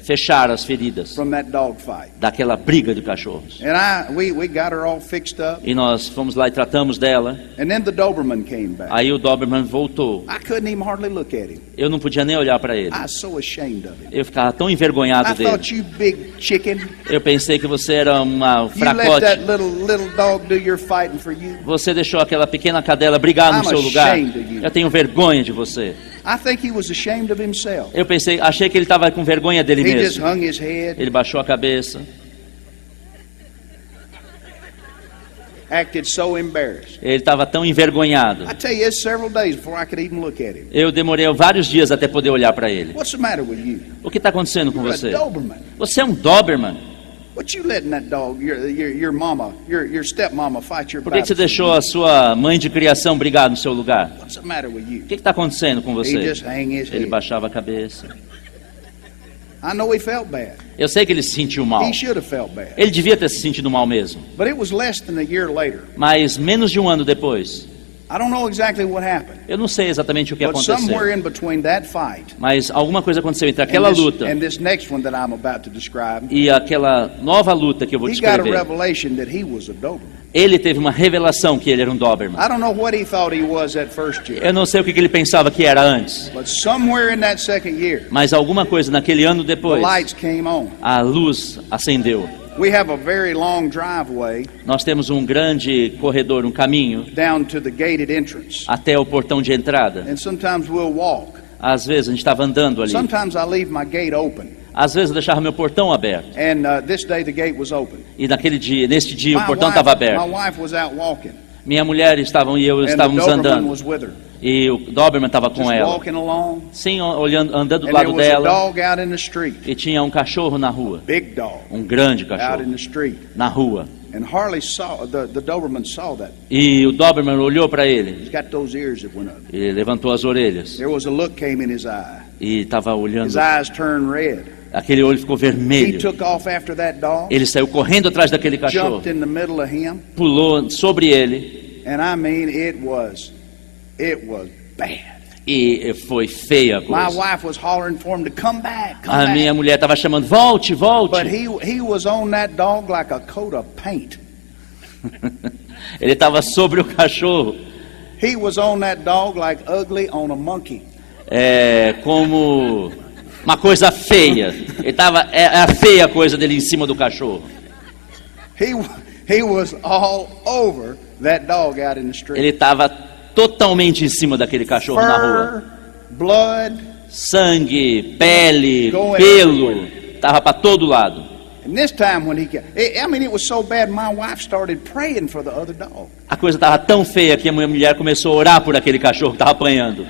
fechar as feridas from that dog fight. daquela briga de cachorros. And we got her all fixed up. E nós fomos lá e tratamos dela. And then the Doberman came back. Aí o Doberman voltou. I couldn't even hardly look at him. Eu não podia nem olhar para ele. I was so ashamed of him. Eu ficava tão envergonhado I dele. thought, you big chicken, Eu pensei que você era uma you let fracote. that little dog do your fighting for you. Você deixou aquela pequena cadela brigar no I'm seu lugar. ashamed of you. Eu tenho vergonha de você. I think he was ashamed of himself. Eu achei que ele estava com vergonha dele He just mesmo. hung his head, Ele baixou a cabeça. acted so embarrassed. Ele estava tão envergonhado. I tell you, it's several days before I could even look at him. Eu demorei vários dias até poder olhar para ele. What's the matter with you? O que está acontecendo com You're você? a Doberman. Você é um Doberman. What you letting that dog, your mama, your stepmama fight your Por que você battles? deixou a sua mãe de criação brigar no seu lugar? What's the matter with you? O que está acontecendo com He você? just hang his Ele head. baixava a cabeça. I know he felt bad. Eu sei que ele se sentiu mal. He should have felt bad. Ele devia ter se sentido mal mesmo. But it was less than a year later. Mas menos de um ano depois, I don't know exactly what happened. eu não sei exatamente o que But somewhere aconteceu. in between that fight Mas alguma coisa aconteceu entre aquela luta and this next one that I'm about to describe, e aquela nova luta que eu vou he got a descrever. revelation that he was a Doberman. Ele teve uma revelação que ele era um Doberman. I don't know what he thought he was that first year. Eu não sei o que ele pensava que era antes, But somewhere in that second year, mas alguma coisa naquele ano the depois, lights came on. a luz acendeu. We have a very long driveway Nós temos um grande corredor, um caminho down to the gated entrance. até o portão de entrada. And sometimes we'll walk. Às vezes a gente estava andando ali. Sometimes I leave my gate open. Às vezes eu deixava meu portão aberto. And this day the gate was open. E neste dia o My portão estava my aberto. wife was out walking. Minha mulher e eu And the estávamos Doberman andando. was with her. E o Doberman estava com Just ela. walking along. Sim, olhando, andando do And there lado was a dela. dog out in the street. E tinha um cachorro na rua. Big dog Um grande out in cachorro the street. na rua. And Harley saw, the Doberman saw that. E o Doberman olhou para ele. He's got those ears that went up. Ele levantou as orelhas. There was a look came in his eye. E estava His olhando. eyes turned red. Aquele olho ficou He vermelho. took off after that dog, Ele saiu correndo atrás daquele cachorro. jumped in the middle of him, Pulou sobre ele. and I mean it was bad. E foi feia a My coisa. wife was hollering for him to come back, come A back. minha mulher estava chamando, volte, volte. But he was on that dog like a coat of paint. Ele estava sobre o cachorro, He was on that dog like ugly on a monkey. como uma coisa feia. Era feia a coisa dele em cima do cachorro. He was all over that dog out in the street. Ele estava totalmente em cima daquele cachorro na rua. Fur, blood, Sangue, pele, Going pelo, everywhere. estava para todo lado. and this time when he came, I mean it was so bad my wife started praying for the other dog. A coisa estava tão feia que a minha mulher começou a orar por aquele cachorro que estava apanhando.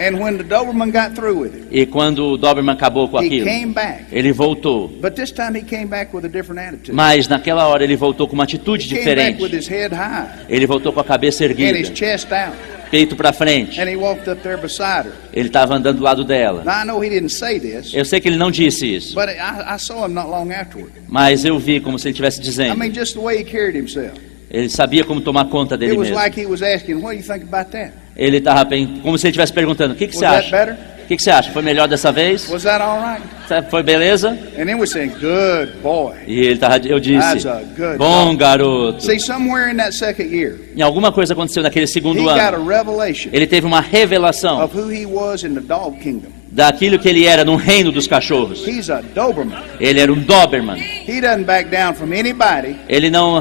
And when the Doberman got through with it, E quando o Doberman acabou com he aquilo, came back. ele voltou. But this time he came back with a different attitude. Mas naquela hora ele voltou com uma atitude He came back with diferente. his head high Ele voltou com a cabeça and his erguida, chest out. peito para frente. And he walked up there beside her. Ele estava andando do lado dela. Now I know he didn't say this, Eu sei que ele não disse isso, but I saw him not long afterward. mas eu vi como se ele estivesse I dizendo. mean just the way he carried himself. Ele sabia como tomar conta dele It was mesmo. like he was asking, what do you think about that? Ele estava como se ele estivesse perguntando: o que Was você that acha? better? O que você acha? Foi melhor dessa vez? Was that all right? Foi beleza? And then we're saying, good boy. E eu disse: That's a good bom dog. garoto. See, somewhere in that second year, E alguma coisa aconteceu naquele he segundo got a ano. revelation Ele teve uma revelação of who he was in the dog kingdom. daquilo que ele era no reino dos cachorros. He's a Doberman. Ele era um Doberman. He doesn't back down from anybody Ele não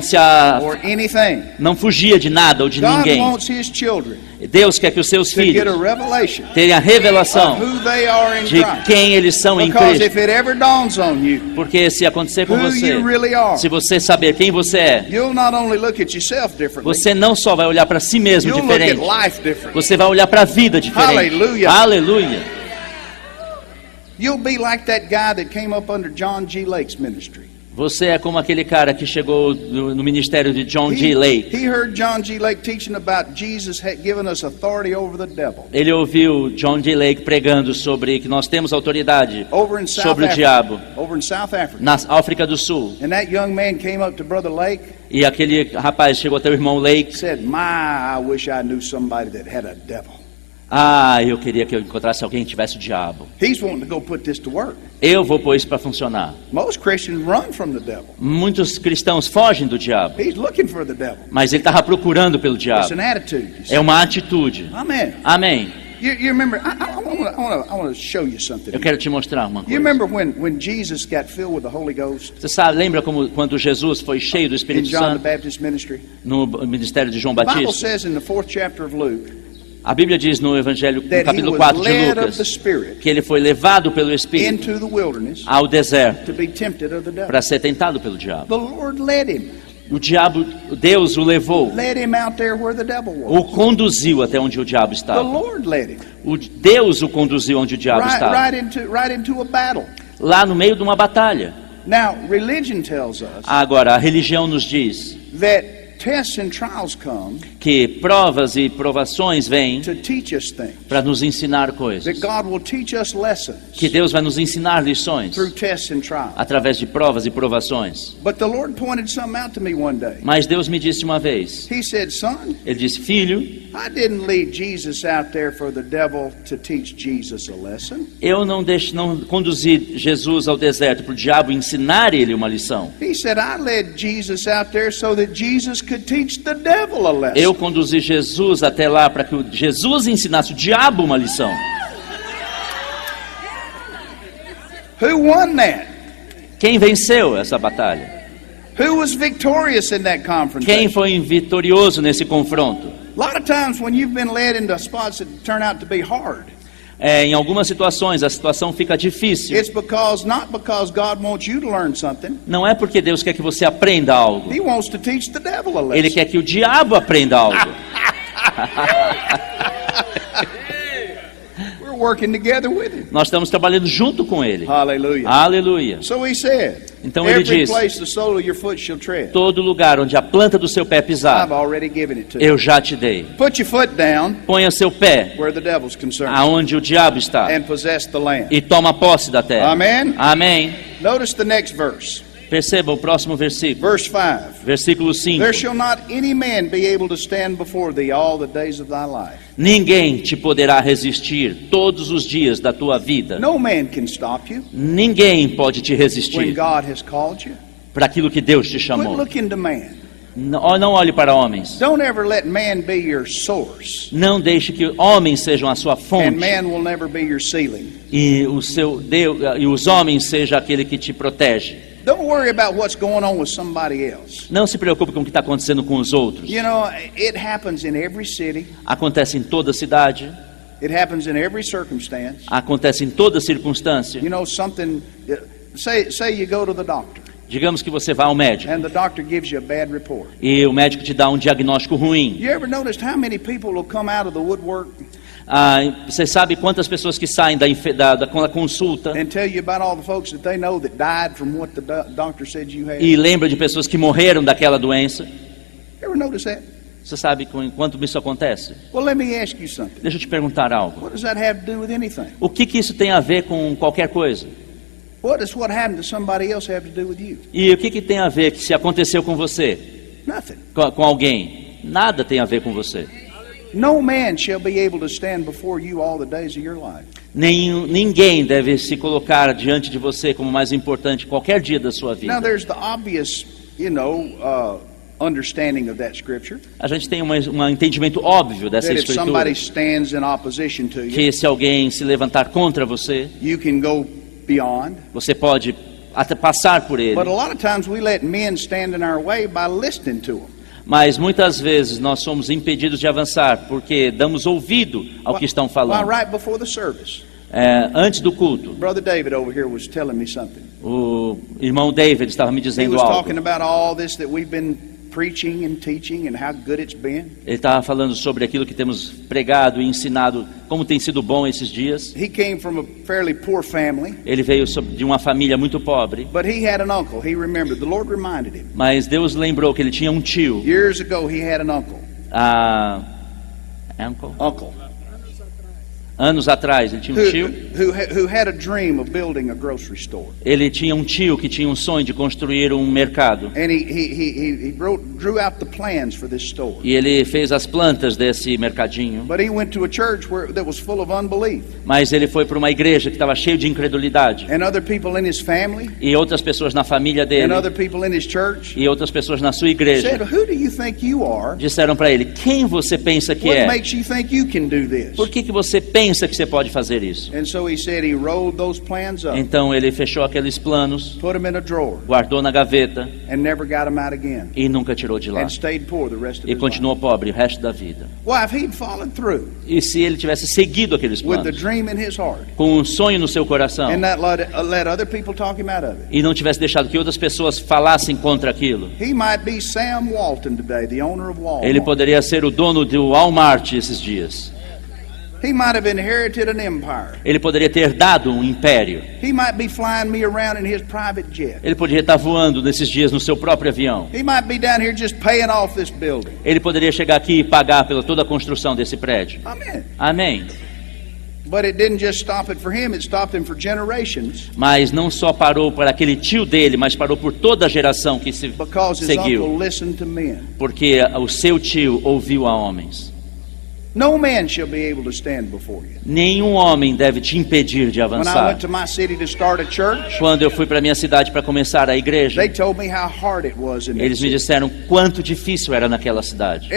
or anything. não fugia de nada ou de God ninguém. wants his children Deus quer que os seus to get filhos a revelation tenham a of revelação who they are in de Christ. quem eles são em Because Cristo. if it ever dawns on you Porque se acontecer com who você, you really are, se você saber quem você é, you'll not only look at yourself differently, você não só vai olhar para si mesmo you'll look at diferente, life differently. você vai olhar para a vida diferente. Hallelujah. Aleluia. You'll be like that guy that came up under John G. Lake's ministry. Você é como aquele cara que chegou no ministério de John G. He Lake. heard John G. Lake teaching about Jesus had given us authority over the devil. Ele ouviu John G. Lake pregando sobre que nós temos autoridade Over in South sobre o Africa. diabo Over in South Africa. na África do Sul. And that young man came up to Brother Lake, E aquele rapaz chegou até o irmão Lake. said, "My, I wish I knew somebody that had a devil. eu queria que eu encontrasse alguém que tivesse o diabo. He's wanting to go put this to work. Eu vou pôr isso para funcionar. Most Christians run from the devil. Muitos cristãos fogem do diabo, He's looking for the devil. mas ele estava procurando pelo It's diabo. an attitude. You see. É uma atitude. Amen. Amém. You remember? I want to show you something. Eu quero te mostrar uma You coisa. remember when Jesus got filled with the Holy Ghost Você sabe, lembra quando Jesus foi cheio do in Espírito John the Santo Baptist ministry? no ministério de João The Bible Batista? says in the 4th chapter of Luke A Bíblia diz no Evangelho, no that he capítulo was 4 de led of the Lucas, Spirit que ele foi levado pelo Espírito into the wilderness ao deserto to be tempted of the devil. para ser tentado pelo diabo. The Lord led him. O diabo, Deus o levou, Led him out there where the devil was. o conduziu até onde o diabo The estava. Lord led him. Deus o conduziu onde o diabo estava, Right into a battle. lá no meio de uma batalha. Now, religion tells us Agora, a religião nos diz that tests and trials come que provas e provações vêm to teach us things. para nos ensinar That coisas. God will teach us lessons Que Deus vai nos ensinar lições through tests and trials. através de provas e provações. But the Lord pointed something out to me one day. Mas Deus me disse uma vez, He said, son, ele disse, filho, I didn't lead Jesus out there for the devil to teach Jesus a lesson. eu não conduzi Jesus ao deserto para o diabo ensinar ele uma lição. He said, I led Jesus out there so that Jesus could teach the devil a lesson. Eu conduzi Jesus até lá para que Jesus ensinasse o diabo uma lição. Who won that? Quem venceu essa batalha? Who was victorious in that Quem confrontation? foi vitorioso nesse confronto? A lot of times when you've been led into spots that turn out to be hard, Em algumas situações a situação fica difícil. it's not because God wants you to learn something. Não é porque Deus quer que você aprenda algo. He wants to teach the devil a Ele lesson. quer que o diabo aprenda algo. We're working together with him. Nós estamos trabalhando junto com ele. Hallelujah. Aleluia. So he said, Então ele every diz, place the sole of your foot shall tread, todo lugar onde a planta do seu pé I've pisar, already given it to you. eu já te dei. Put your foot down Ponha seu pé where the devil's concerned aonde o diabo está and possess the land. e toma posse da terra. Amen. Amém. Notice the next verse. Perceba o próximo versículo. Verse 5. Versículo 5. There shall not any man be able to stand before thee all the days of thy life. Ninguém te poderá resistir todos os dias da tua vida. No man can stop you Ninguém pode te when resistir God has called you. para aquilo que Deus te Quit chamou. looking to man. Não olhe para homens. Don't ever let man be your source, Não deixe que homens sejam a sua and fonte man will never be your ceiling. e o seu Deus e os homens sejam aquele que te protege. Don't worry about what's going on with somebody else. Não se preocupe com o que está acontecendo com os outros. You know, it happens in every city. Acontece em toda cidade, It happens in every circumstance. acontece em toda circunstância. You know, something, say you go to the doctor, Digamos que você vai ao médico and the doctor gives you a bad report. e o médico te dá um diagnóstico ruim. You ever noticed how many people will come out of the woodwork Você sabe quantas pessoas que saem da consulta and tell you about all the folks that they know that died from what the doctor said you had? e lembra de pessoas que morreram daquela doença? Ever notice that? Você sabe quanto isso acontece? Well, let me ask you something. Deixa eu te perguntar algo. What does that have to do with anything? O que isso tem a ver com qualquer coisa? What does what happened to somebody else have to do with you? E o que tem a ver que se aconteceu com você, Nothing. com alguém? Nada tem a ver com você. No man shall be able to stand before you all the days of your life. Ninguém deve se colocar diante de você como mais importante qualquer dia da sua Now, vida. there's the obvious, understanding of that scripture, A gente tem um entendimento óbvio dessa that if somebody escritura, stands in opposition to you, que se alguém se levantar contra você, you can go beyond. você pode até passar por ele. But a lot of times we let men stand in our way by listening to them. Mas muitas vezes nós somos impedidos de avançar porque damos ouvido ao que estão Why, falando. right before the service, Antes do culto, Brother David over here was telling me something. o irmão David estava me He dizendo was algo. talking about all this that we've been preaching and teaching and how good it's been. Ele estava falando sobre aquilo que temos pregado e ensinado, como tem sido bom esses dias. He came from a fairly poor family, Ele veio de uma família muito pobre, but he had an uncle. He remembered. The Lord reminded him. mas Deus lembrou que ele tinha um tio, Years ago, he had an uncle. uncle, Uncle. Anos atrás, ele tinha um tio. who had a dream of building a grocery store. Ele tinha um tio que tinha um sonho de construir um mercado. And he drew out the plans for this store. E ele fez as plantas desse mercadinho. But he went to a church that was full of unbelief. Mas ele foi para uma igreja que estava cheia de incredulidade. And other people in his family, E outras pessoas na família and dele, other people in his church, e outras pessoas na sua igreja, said, "Who do you think you are? disseram para ele: quem você pensa que What é? makes you think you can do this?" Por que você pensa que você pode fazer isso? And so he said he rolled those plans up, Então ele fechou aqueles planos, put them in a drawer, guardou na gaveta and never got them out again, e nunca tirou de lá. and stayed poor the rest of E his life. continuou pobre o resto da vida. Well, if he'd followed through E se ele tivesse seguido aqueles with the planos, dream in his heart, com um sonho no seu coração, and not let other people talk him out of it, e não tivesse deixado que outras pessoas falassem contra aquilo, he might be Sam Walton today, the owner of Walmart. ele poderia ser o dono do Walmart esses dias. He might have inherited an empire. Ele poderia ter dado um império. He might be flying me around in his private jet. Ele poderia estar voando nesses dias no seu próprio avião. He might be down here just paying off this building. Ele poderia chegar aqui e pagar pela toda a construção desse prédio. Amen. Amém. But it didn't just stop it for him, it stopped him for generations, Mas não só parou para aquele tio dele, mas parou por toda a geração que se because his uncle seguiu. listened to men. Porque o seu tio ouviu a homens. No man shall be able to stand before you. Nenhum homem deve te impedir de When I avançar. went to my city to start a church, Quando eu fui para minha cidade para começar a igreja, they told me how hard it was in that eles me city. disseram quanto difícil era naquela cidade.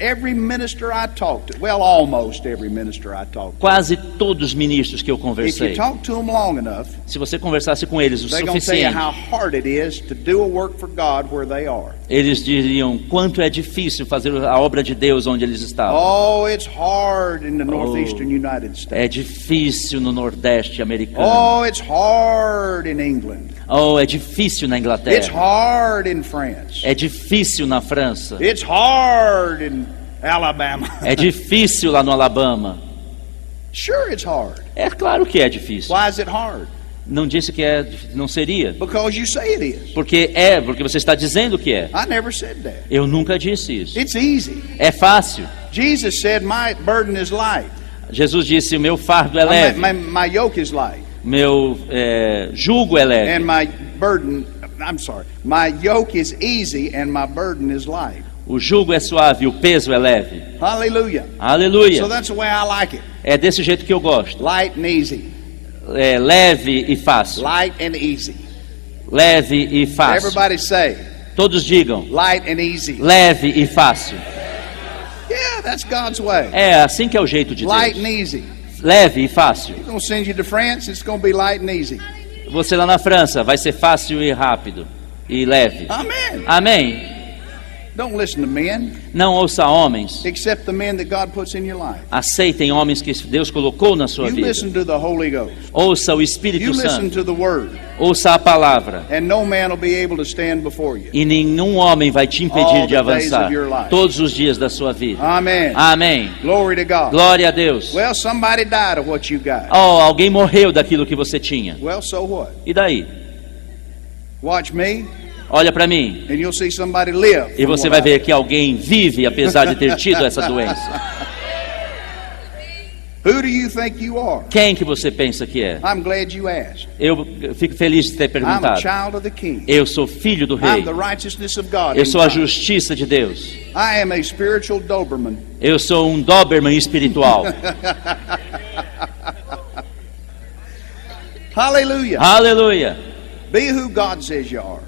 Every minister I talked to, well, almost every minister I talked to, Quase todos os ministros que eu if you conversei, talk to them long enough, se você conversasse com eles o they're going to tell you suficiente, how hard it is to do a work for God where they are. eles diriam quanto é difícil fazer a obra de Deus onde eles estavam. Oh, it's hard in the northeastern United States. É difícil no Nordeste americano. Oh, it's hard in England. Oh, é difícil na It's Inglaterra. hard in France. É difícil na França. It's hard in Alabama. É difícil lá no Alabama. Sure, it's hard. É claro que é difícil. Why is it hard? Não disse que não seria. Because you say it is. Porque você está dizendo que é. I never said that. Eu nunca disse isso. It's easy. É fácil. Jesus said, "My burden is light. Jesus disse: o meu fardo é leve, My yoke is light, meu jugo é leve. and my burden. I'm sorry. My yoke is easy, and my burden is light." O jugo é suave, o peso é leve. Hallelujah. Aleluia. So that's the way I like it. É desse jeito que eu gosto. Light and easy. É leve e fácil. Light and easy. Leve e fácil. Everybody say, Todos digam: light and easy. leve e fácil. Yeah, that's God's way. É assim que é o jeito de Light Deus. and easy. Leve e fácil. He's going to send you to France, it's going to be light and easy. Você lá na França vai ser fácil e rápido e leve. Amen. Amém. Don't listen to men, Não ouça homens. except the men that God puts in your life. Aceitem homens que Deus colocou na sua You vida. listen to the Holy Ghost. Ouça o You Espírito listen Santo. to the Word. Ouça a palavra. And no man will be able to stand before you. E nenhum homem vai te impedir All de the days avançar of your life. todos os dias da sua vida. Amen. Amém. Glory to God. Glória a Deus. Well, somebody died of what you got. Oh, alguém morreu daquilo que você tinha. Well, so what? E daí? Watch me, Olha para mim. and you'll see somebody live. E from você what vai I ver did. que alguém vive apesar de ter tido essa doença. Who do you think you are? Quem que você pensa que é? I'm glad you asked. Eu fico feliz de ter I'm a perguntado. child of the King. Eu sou filho do rei. I'm the righteousness of God. Eu in sou a Christ. justiça de Deus. I am a spiritual Doberman. Eu sou um Doberman espiritual. Hallelujah. Aleluia. Be who God says you are.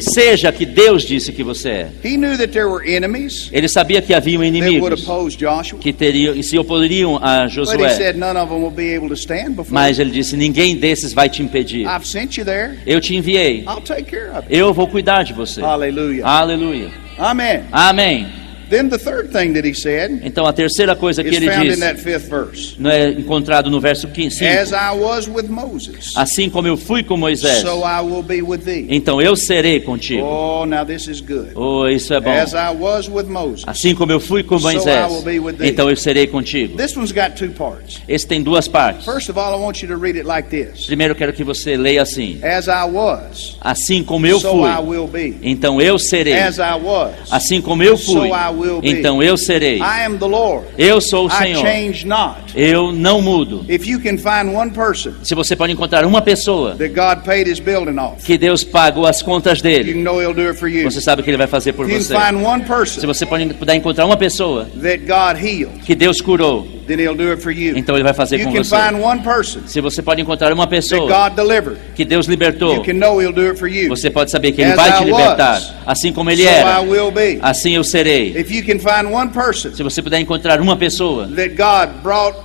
Seja que Deus disse que você é. He knew that there were enemies Ele sabia que haviam that would inimigos oppose Joshua, que se opoririam a but he Josué. said none of them will be able to stand before Mas you. ele disse: ninguém desses vai te impedir. I've sent you there. Eu te enviei. I'll take care of it. Eu vou cuidar de você. Hallelujah. Aleluia. Amen. Amém. Then the third thing that he said Então a terceira coisa que is ele found in disse that fifth verse. não é encontrado no verso 5. As I was with Moses, Assim como eu fui com Moisés, so I will be with thee. então eu serei contigo. Oh, now this is good. Oh, isso é bom. As I was with Moses. Assim como eu fui com So I Moisés, will be with thee. então eu serei contigo. This one's got two parts. Esse tem duas partes. First of all, I want you to read it like this. Primeiro eu quero que você leia assim: As I was, assim como eu so fui, I will be. então eu serei. As I was, Assim como eu so fui, I will be. então eu serei. I am the Lord. Eu sou o I Senhor. change not. Eu não mudo. If you can find one person Se você pode encontrar uma pessoa that God paid his building off, que Deus pagou as contas you dele, know he'll do it for you. você sabe o que ele vai fazer por If you você. can find one Se person você puder encontrar uma pessoa that God healed, que Deus curou, then he'll do it for you. então ele vai fazer You com can você. find one person Se você pode encontrar uma that pessoa God delivered, que Deus libertou, you can know he'll do it for you. você pode saber que ele As vai te I libertar. was, Assim como ele So era, I will be. assim eu serei. If you can find one person Se você puder encontrar uma pessoa that God brought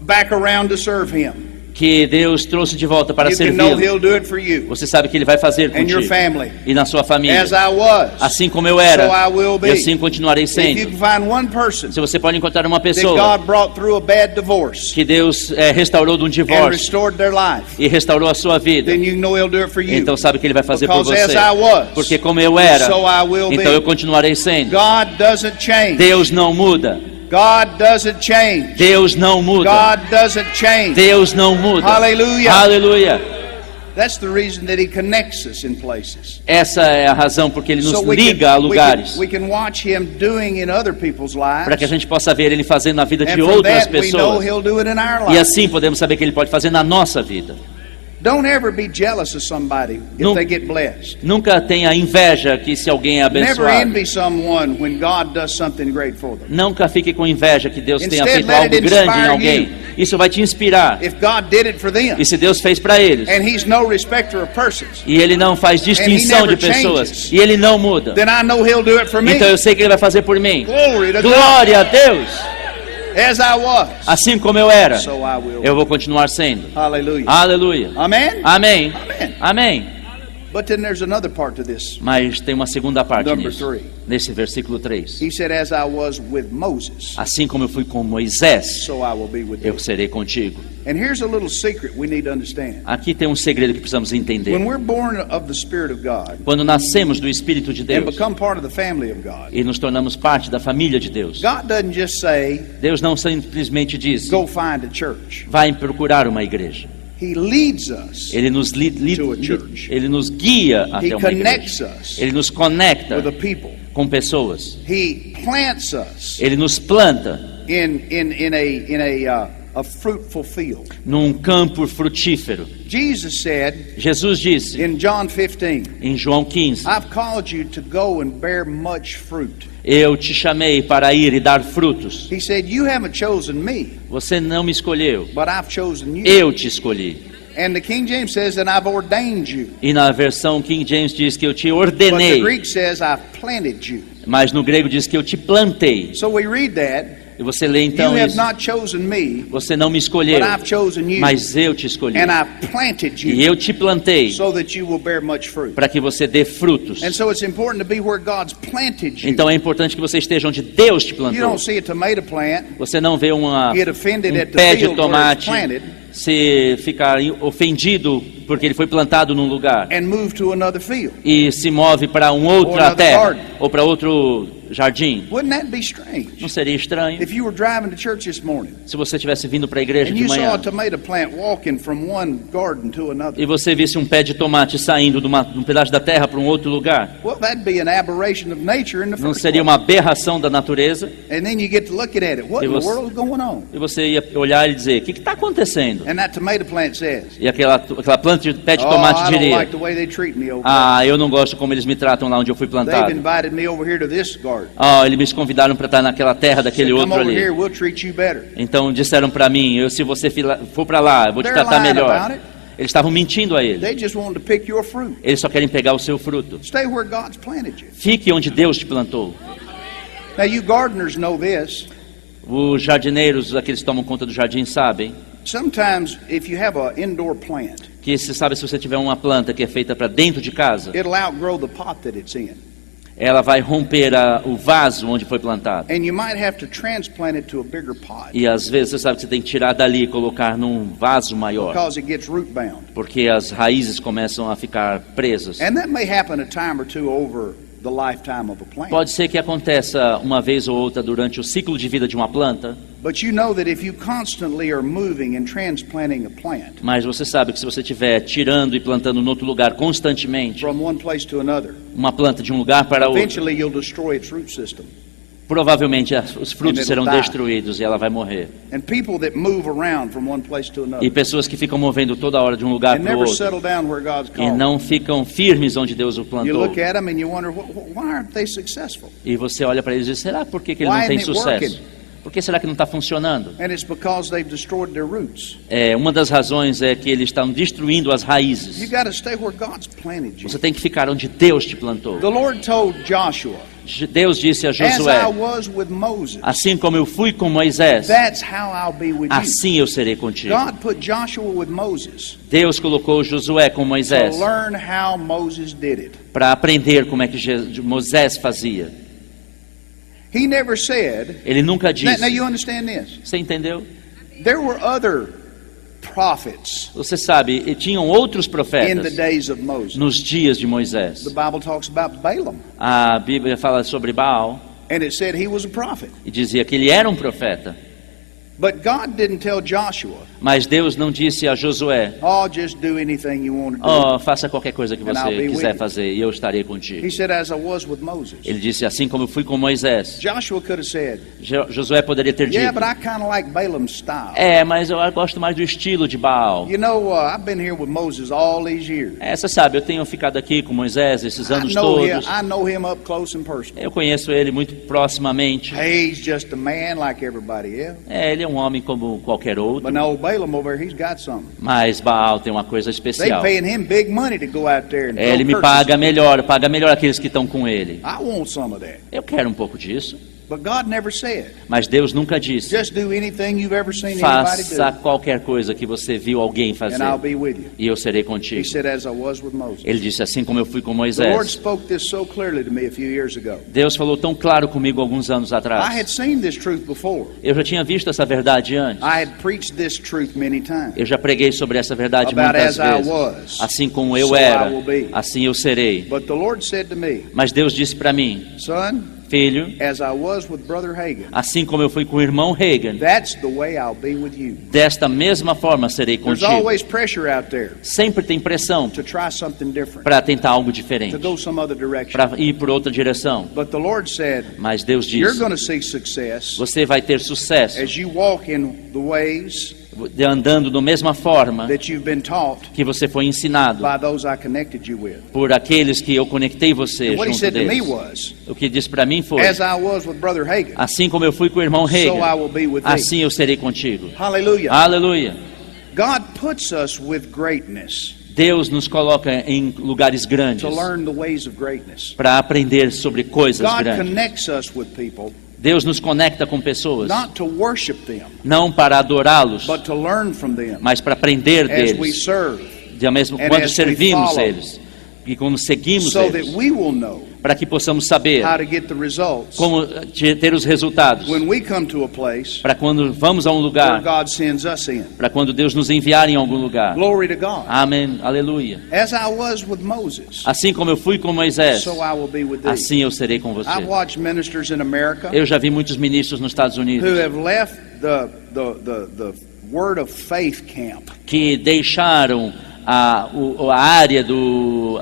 back around to serve him, que Deus trouxe de volta para you can know servi-lo, he'll do it for you você sabe que ele vai fazer and your contigo family. e na sua família. As I was, Assim como eu so era, I will be. e assim continuarei If you sendo. can find one person Se você pode encontrar uma that pessoa God brought through a bad divorce que Deus restaurou de um and divórcio restored their life, e restaurou a sua vida, then you know he'll do it for you. então sabe que ele vai fazer por Because você. as I was, Porque como eu era, so I will então eu be. continuarei sendo. God doesn't change. Deus não muda. God doesn't change. Deus não muda. God doesn't change. Deus não muda. Hallelujah. Aleluia. That's the reason that he connects us in places. Essa é a razão porque ele nos So we liga a can, lugares, we can watch him doing in other people's lives. para que a gente possa ver ele fazendo na vida de And from outras that we know pessoas. he'll do it in our E lives. assim podemos saber que ele pode fazer na nossa vida. Don't ever be jealous of somebody if Nun- they get blessed. Nunca tenha inveja que se alguém é Never abençoado. envy someone when God does something great for them. Nunca fique com inveja que Deus tenha Instead, feito let algo it grande em inspire alguém. Isso vai te inspirar. If God did it for them, E se Deus fez para eles, and he's no respecter of persons, e ele não faz distinção de never pessoas, changes, e ele não muda, then I know he'll do it for me. então eu sei que ele vai fazer por mim. Glory to God. Glória a Deus! As I was, Assim como eu era, so I will. eu vou continuar sendo. Hallelujah. Aleluia. Amen? Amém. Amen. Amém. But then there's another part to this. Mas tem uma segunda parte Number nisso. 3. Nesse versículo 3. He said, as I was with Moses, Assim como eu fui com Moisés, so I will be with eu you. serei contigo. And here's a little secret we need to understand. Aqui tem um segredo que precisamos entender. When we're born of the Spirit of God Quando nascemos do Espírito de and Deus become part of the family of God, e nos tornamos parte da família de Deus, God doesn't just say, Deus não simplesmente diz, go find a church. vai procurar uma igreja. He leads us Ele nos, To a church. ele nos guia He até uma connects igreja. us Ele nos conecta with a people. com pessoas. He plants us Ele nos planta in a fruitful field. num campo frutífero. Jesus said Jesus disse in John 15, em João 15, I've called you to go and bear much fruit. eu te chamei para ir e dar frutos. He said, you haven't chosen me, Você não me escolheu, but I've chosen you. eu te escolhi. And the King James says that I've ordained you. E na versão King James diz que eu te But the ordenei, Greek says I've planted you. mas no grego diz que eu te plantei. So we read that. E você lê You então have isso. not chosen me, Você não me escolheu, but I've chosen you. mas eu te escolhi. And I've planted E you eu te plantei so that you will bear much fruit. para que você dê frutos. And so it's important to be where God's planted you. Então é importante que você esteja onde Deus te You plantou. don't see a tomato plant, Você não vê get offended at the pé de field where it's tomate planted, se ficar ofendido porque ele foi plantado num lugar and move to another field. e se move para Or outra another terra garden. ou para outro jardim. Wouldn't that be strange? Não seria estranho If you were driving to church this morning se você estivesse vindo para a igreja and de you saw manhã a tomato plant walking from one garden to another, e você visse um pé de tomate saindo de um pedaço da terra para um outro lugar? well, that'd be an aberration of nature in the Não first seria place. uma aberração da natureza? And then you get to looking at it. What E in the você- world is going on? E você ia olhar e dizer, o que está acontecendo? And that tomato plant says, E aquela planta de pé de oh, tomate I don't diria, like the way they treat me over ah, eu não gosto como eles me tratam lá onde eu fui there. They've plantado. invited me over here to this garden. Ah, eles me convidaram para estar naquela terra daquele Said, come outro over ali. here, we'll treat you better. Então disseram para mim, se você for para lá, eu vou te They're tratar lying melhor. about it. Eles estavam mentindo a ele. They just want to pick your fruit. Eles só querem pegar o seu fruto. Stay where God's planted you. Fique onde Deus te plantou. Now, you gardeners know this. Os jardineiros, aqueles que tomam conta do jardim, sabem Sometimes, if you have an indoor plant, que se você tiver uma planta que é feita para dentro de casa, it'll outgrow the pot that it's in. ela vai romper o vaso onde foi plantado. And you might have to transplant it to a bigger pot E às vezes você sabe que você tem que tirar dali e colocar num vaso maior, because it gets root bound. porque as raízes começam a ficar presas. And that may happen a time or two over the lifetime of a plant. Pode ser que aconteça uma vez ou outra durante o ciclo de vida de uma planta, But you know that if you constantly are moving and transplanting a plant mas você sabe que se você estiver tirando e plantando em outro lugar constantemente, from one place to another, uma planta de um lugar para outro, eventually you'll destroy its root system. provavelmente os frutos And serão it'll die. destruídos e ela vai morrer. And people that move around from one place to another E pessoas que ficam movendo toda hora de um lugar and para o never outro settle down where God's e called. não ficam firmes onde Deus o You plantou. look at them and you wonder, why aren't they successful? E você olha para eles e diz, será por que ele Why não tem isn't it sucesso? working? Por que será que não está funcionando? And it's because they've destroyed their roots. Uma das razões é que eles estão destruindo as You raízes. got to stay where God's planted you. Você tem que ficar onde Deus te plantou. The Lord told Joshua, Deus disse a as Josué, I was with Moses, assim como eu fui com Moisés, that's how I'll be with you. assim eu serei contigo. God put Joshua with Moses Deus colocou Josué com to Moisés learn how Moses did it. para aprender como é que Moisés fazia. He never said, Ele nunca now disse. you understand this, Você entendeu? there were other prophets Você sabe, e tinham outros in the profetas days of Moses. nos dias de Moisés. The Bible talks about Balaam, A Bíblia fala sobre Baal and it said he was a prophet. e dizia que ele era um profeta. But God didn't tell Joshua, Mas Deus não disse a Josué, oh, just do anything you want to do. oh, faça qualquer coisa que And I'll be você quiser with you. fazer e eu estarei contigo. He said, as I was with Moses. Ele disse, assim como eu fui com Moisés. Joshua could have said, Josué poderia ter yeah, dito, but I kind of like Balaam's style. mas eu gosto mais do estilo de Baal. You know, I've been here with Moses all these years. Você sabe, eu tenho ficado aqui com Moisés esses anos I todos. know him up close and personal. Eu conheço ele muito proximamente. He's just a man like everybody else. Ele é um homem como qualquer outro. But no, Balaam over here, he's got something. Mas Baal tem uma coisa They especial. paying him big money to go out there and throw Ele me curses. paga melhor aqueles que estão com ele. I want some of that. Eu quero um pouco disso. But God never said, Mas Deus nunca disse, just do anything you've ever seen anybody faça do, qualquer coisa que você viu alguém fazer. and I'll be with you. E eu serei He contigo. said, as I was with Moses. Ele disse, assim como eu fui com The Lord Moisés. spoke this so clearly to me a few years ago. Deus falou tão claro comigo alguns anos I had atrás. seen this truth before. Eu já tinha visto essa verdade antes. I had preached this truth many times. Eu já preguei sobre essa verdade About muitas as I vezes. was, Assim como so eu I era, will be. assim eu serei. But the Lord said to me, Mas Deus disse para mim, son, filho, as I was with Brother Hagin, assim como eu fui com o irmão Reagan, that's the way I'll be with you. desta mesma forma serei There's contigo. always pressure out there Sempre tem pressão to try something different, para tentar algo to diferente, go some other direction. para ir por outra direção. But the Lord said, Mas Deus you're disse, going to see success você vai ter sucesso as you walk in the ways andando da mesma forma that you've been taught que você foi ensinado by those I connected you with. por aqueles que eu conectei você And what he junto said to me deles. was, O que disse para mim foi, as I was with Brother Hagin, assim como eu fui com o irmão so I Reagan, will be with thee. assim eu serei contigo. Hallelujah. Aleluia. God puts us with greatness Deus nos coloca em lugares grandes to learn the ways of greatness. para aprender sobre coisas God grandes. connects us with people Deus nos conecta com pessoas, not to worship them, não para adorá-los, but to learn from them mas para aprender as we deles, serve, mesmo and quando as we servimos follow. eles e quando seguimos so that eles, we will know para que possamos saber how to get the results como ter os resultados, when we come to a place para quando vamos a um where lugar, God sends us in. para quando Deus nos enviar em algum lugar. Glory to God. Amém, aleluia. As I was with Moses, Assim como eu fui com Moisés, so I will be with thee. assim eu serei com você. I've watched ministers in America Eu já vi muitos ministros nos Estados Unidos who have left the word of faith camp que deixaram a área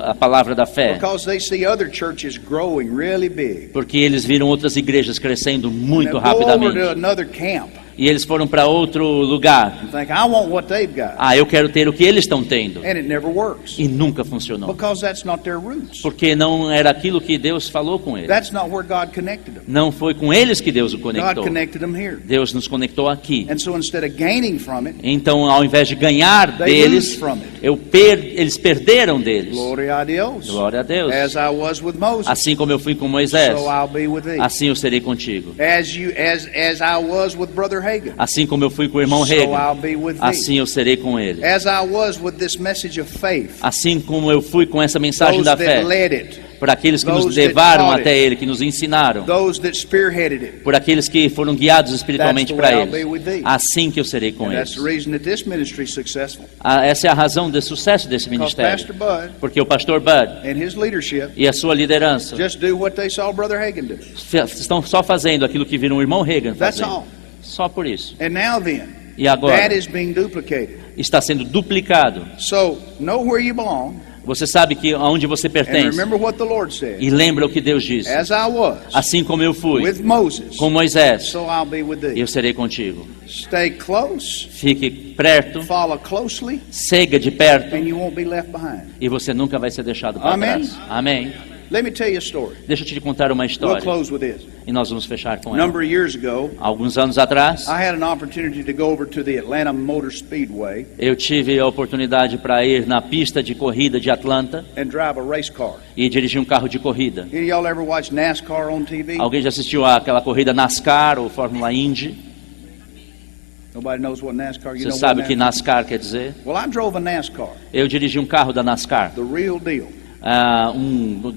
a palavra da fé, because they see other churches growing really big. porque eles viram outras igrejas crescendo muito Now go over rapidamente. to another camp E eles foram para outro lugar. and think, I want what they've got. Eu quero ter o que eles estão tendo. And it never works E nunca funcionou. because that's not their roots. Porque não era aquilo que Deus falou com eles. That's not where God connected them. Não foi com eles que Deus o God conectou. connected them here. Deus nos conectou aqui. And so instead of gaining from it, Então, ao invés de ganhar they lose deles, from it. eles perderam deles. Gloria a Deus. Glória a Deus. As I was with Moses, Assim como eu fui com Moisés, so I'll be with thee. assim eu serei contigo. As I was with Brother Hagin, Assim como eu fui com o irmão so Reagan, I'll be with thee. assim eu serei com ele. As I was with this message of faith, Assim como eu fui com essa mensagem those da that fé, led it, por aqueles que nos those that levaram taught até it, ele, que nos ensinaram, those that spearheaded it. por aqueles que foram guiados espiritualmente That's the para way I'll be eles. with thee. Assim que eu serei com And that's eles. the reason that this ministry is successful. Essa é a razão do sucesso desse Because ministério. Pastor Bud Porque o pastor Bud and his leadership e a sua liderança just do what they saw Brother Hagin do. estão só fazendo aquilo que viram o irmão Reagan That's fazer. all. Só por isso. And now then, E agora that is being duplicated. está sendo duplicado. So, know where you belong, Você sabe que aonde você And pertence. remember what the Lord said. E lembra o que Deus disse. As I was Assim como eu fui with Moses, com Moisés, so I'll be with thee. eu serei contigo. Stay close, Fique perto, follow closely, siga de perto, and you won't be left behind. e você nunca vai ser deixado para Amém? trás. Amém. Let me tell you a story. Deixa eu te contar uma We'll história. close with this. E nós vamos fechar com A ela. number of years ago, Alguns anos atrás, I had an opportunity to go over to the Atlanta Motor Speedway eu tive a oportunidade para ir na pista de corrida de Atlanta and drive a race car. e dirigir um carro de corrida. Any of y'all ever watch NASCAR on TV? Alguém já assistiu àquela corrida NASCAR ou Fórmula Indy? Nobody knows what NASCAR. You Você know sabe o what que NASCAR quer dizer? Well, I drove a NASCAR, Eu dirigi um carro da NASCAR, the real deal.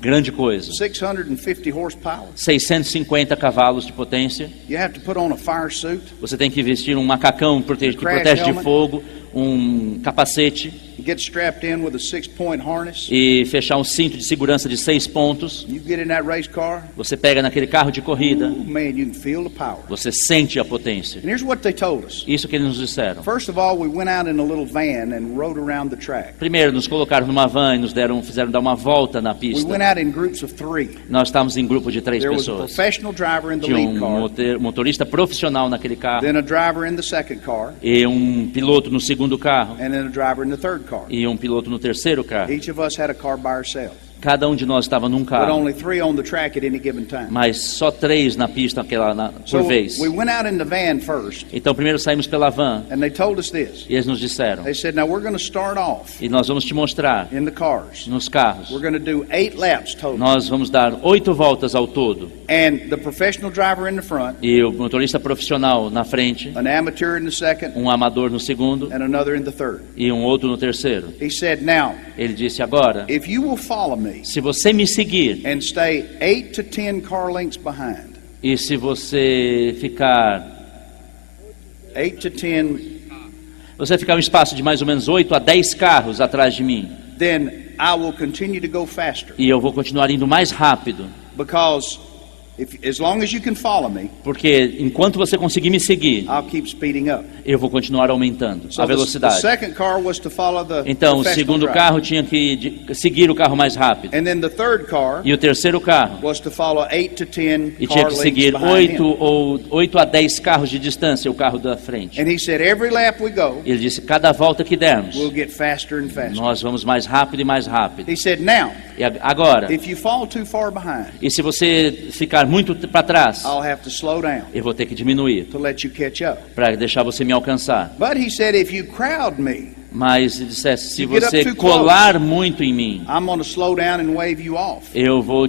grande coisa. 650 horsepower. 650 cavalos de potência. You have to put on a fire suit, Você tem que vestir um macacão que Crash protege de helmet. fogo, um capacete get strapped in with a 6-point harness. e fechar um cinto de segurança de 6 pontos. You get in that race car, Você pega naquele carro de corrida, man, you can feel the power. você sente a potência. And here's what they told us. Isso que eles nos disseram. First of all, we went out in a little van and rode around the track. Primeiro, nos colocaram numa van e fizeram dar uma volta na We pista. went out in groups of 3. Nós estávamos em grupo de 3 There was a pessoas. professional driver in the Tinha lead car, motorista profissional naquele carro, then a driver in the second car, e um piloto no segundo carro, and then a driver in the third car. e um piloto no terceiro carro. Each of us had a car by ourselves, Cada um de nós estava num but carro, only 3 on the track at any given time. mas só 3 na pista So por vez. we went out in the van first, Então primeiro saímos pela van and they told us this. e eles nos disseram, They said, now we're going to start off e nós vamos te mostrar in the cars. nos carros. We're going to do 8 laps total. Nós vamos dar 8 voltas ao todo. And the professional driver in the front, E o motorista profissional na frente, an amateur in the second, um amador no segundo and another in the third. e um outro no terceiro. He said, now, Ele disse, agora, if you will follow me se você me seguir and stay 8 to 10 car lengths behind, e se você ficar 8 to 10, Você ficar um espaço de mais ou menos 8 a 10 carros atrás de mim. then I will continue to go faster. E eu vou continuar indo mais rápido. Because as long as you can follow me, Porque enquanto você conseguir me seguir, I'll keep speeding up. eu vou continuar aumentando So a the velocidade. second car was to follow the Então, o professional segundo driver. carro tinha que seguir o carro mais rápido. And then the third car E o terceiro carro was to follow 8 to 10 e tinha car que lengths seguir behind him. 8 a 10 carros de distância, o carro da frente. And he said, every lap we go, Ele disse, cada volta que dermos, we'll get faster and faster. nós vamos mais rápido e mais rápido. He said, now, E agora, if you fall too far behind, e se você ficar muito para trás, I'll have to slow down eu vou ter que diminuir to let you catch up. para deixar você me alcançar. But he said, if you crowd me, Mas ele dissesse, se You get up você too colar muito em mim, I'm going to slow down and wave you off. eu vou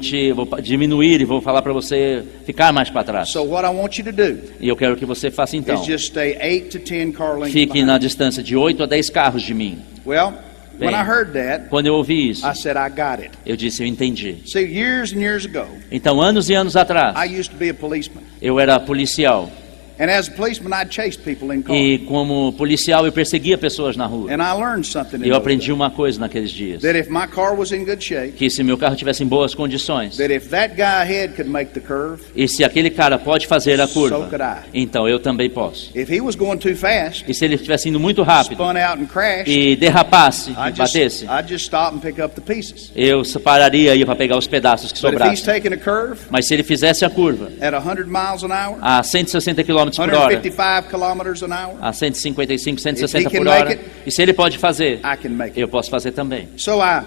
diminuir e vou falar para você ficar mais para trás. So what I want you to do E eu quero que você faça então. is just stay 8 to 10 car lengths Fique na behind. distância de 8 a 10 carros de mim. Well, when Bem. I heard that, Quando eu ouvi isso, I said, I got it. eu disse, eu entendi. See, years and years ago, Então, anos e anos atrás, I used to be a policeman. eu era policial. And as a policeman, I'd chase people in cars. E como policial, eu perseguia pessoas na rua. And I learned something in E eu those aprendi days. uma coisa naqueles dias. That if my car was in good shape, Que se meu carro tivesse em boas condições, that if that guy ahead could make the curve, e se aquele cara pode fazer a so curva, could I. então eu também posso. If he was going too fast, E se ele estivesse indo muito rápido spun out and crashed, e derrapasse, e batesse, I'd just stop and pick up the pieces. eu pararia aí para pegar os pedaços que But if he's sobrassem. taking a curve Mas se ele fizesse a curva at 100 miles an hour, a 160 km por hora, 155 kilometers an hour, a 155, If 160 he can por make hora, it, e se ele pode fazer, I can make it. eu posso fazer também. So I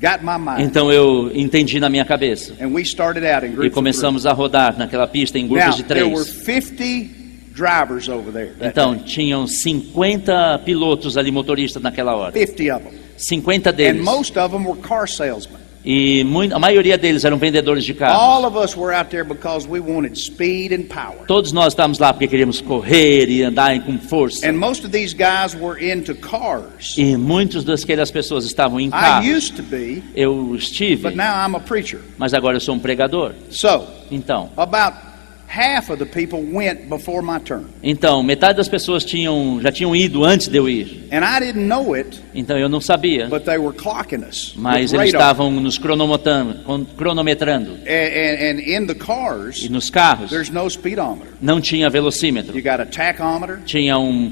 got my mind, Então eu entendi na minha cabeça and we started out in e groups of three. começamos a rodar naquela pista em Now, grupos de there were 3. 50 drivers over there. that Então day. tinham 50 pilotos ali, motoristas naquela hora. 50 of them. 50 And deles. most of them were car salesmen. E a maioria deles eram vendedores de carros. All of us were out there because we wanted speed and power. Todos nós estávamos lá porque queríamos correr e andar com força. And most of these guys were into cars. E muitas daquelas pessoas estavam em I carros. used to be, Eu estive, but now I'm a preacher. mas agora eu sou um pregador. So, Então, about half of the people went before my turn. metade das pessoas já tinham ido antes de eu ir. And I didn't know it, Então eu não sabia. but they were clocking us. Mas with eles radar. estavam nos cronometrando. And in the E cars, nos carros there's no speedometer. não tinha velocímetro. You got a tachometer, Tinha um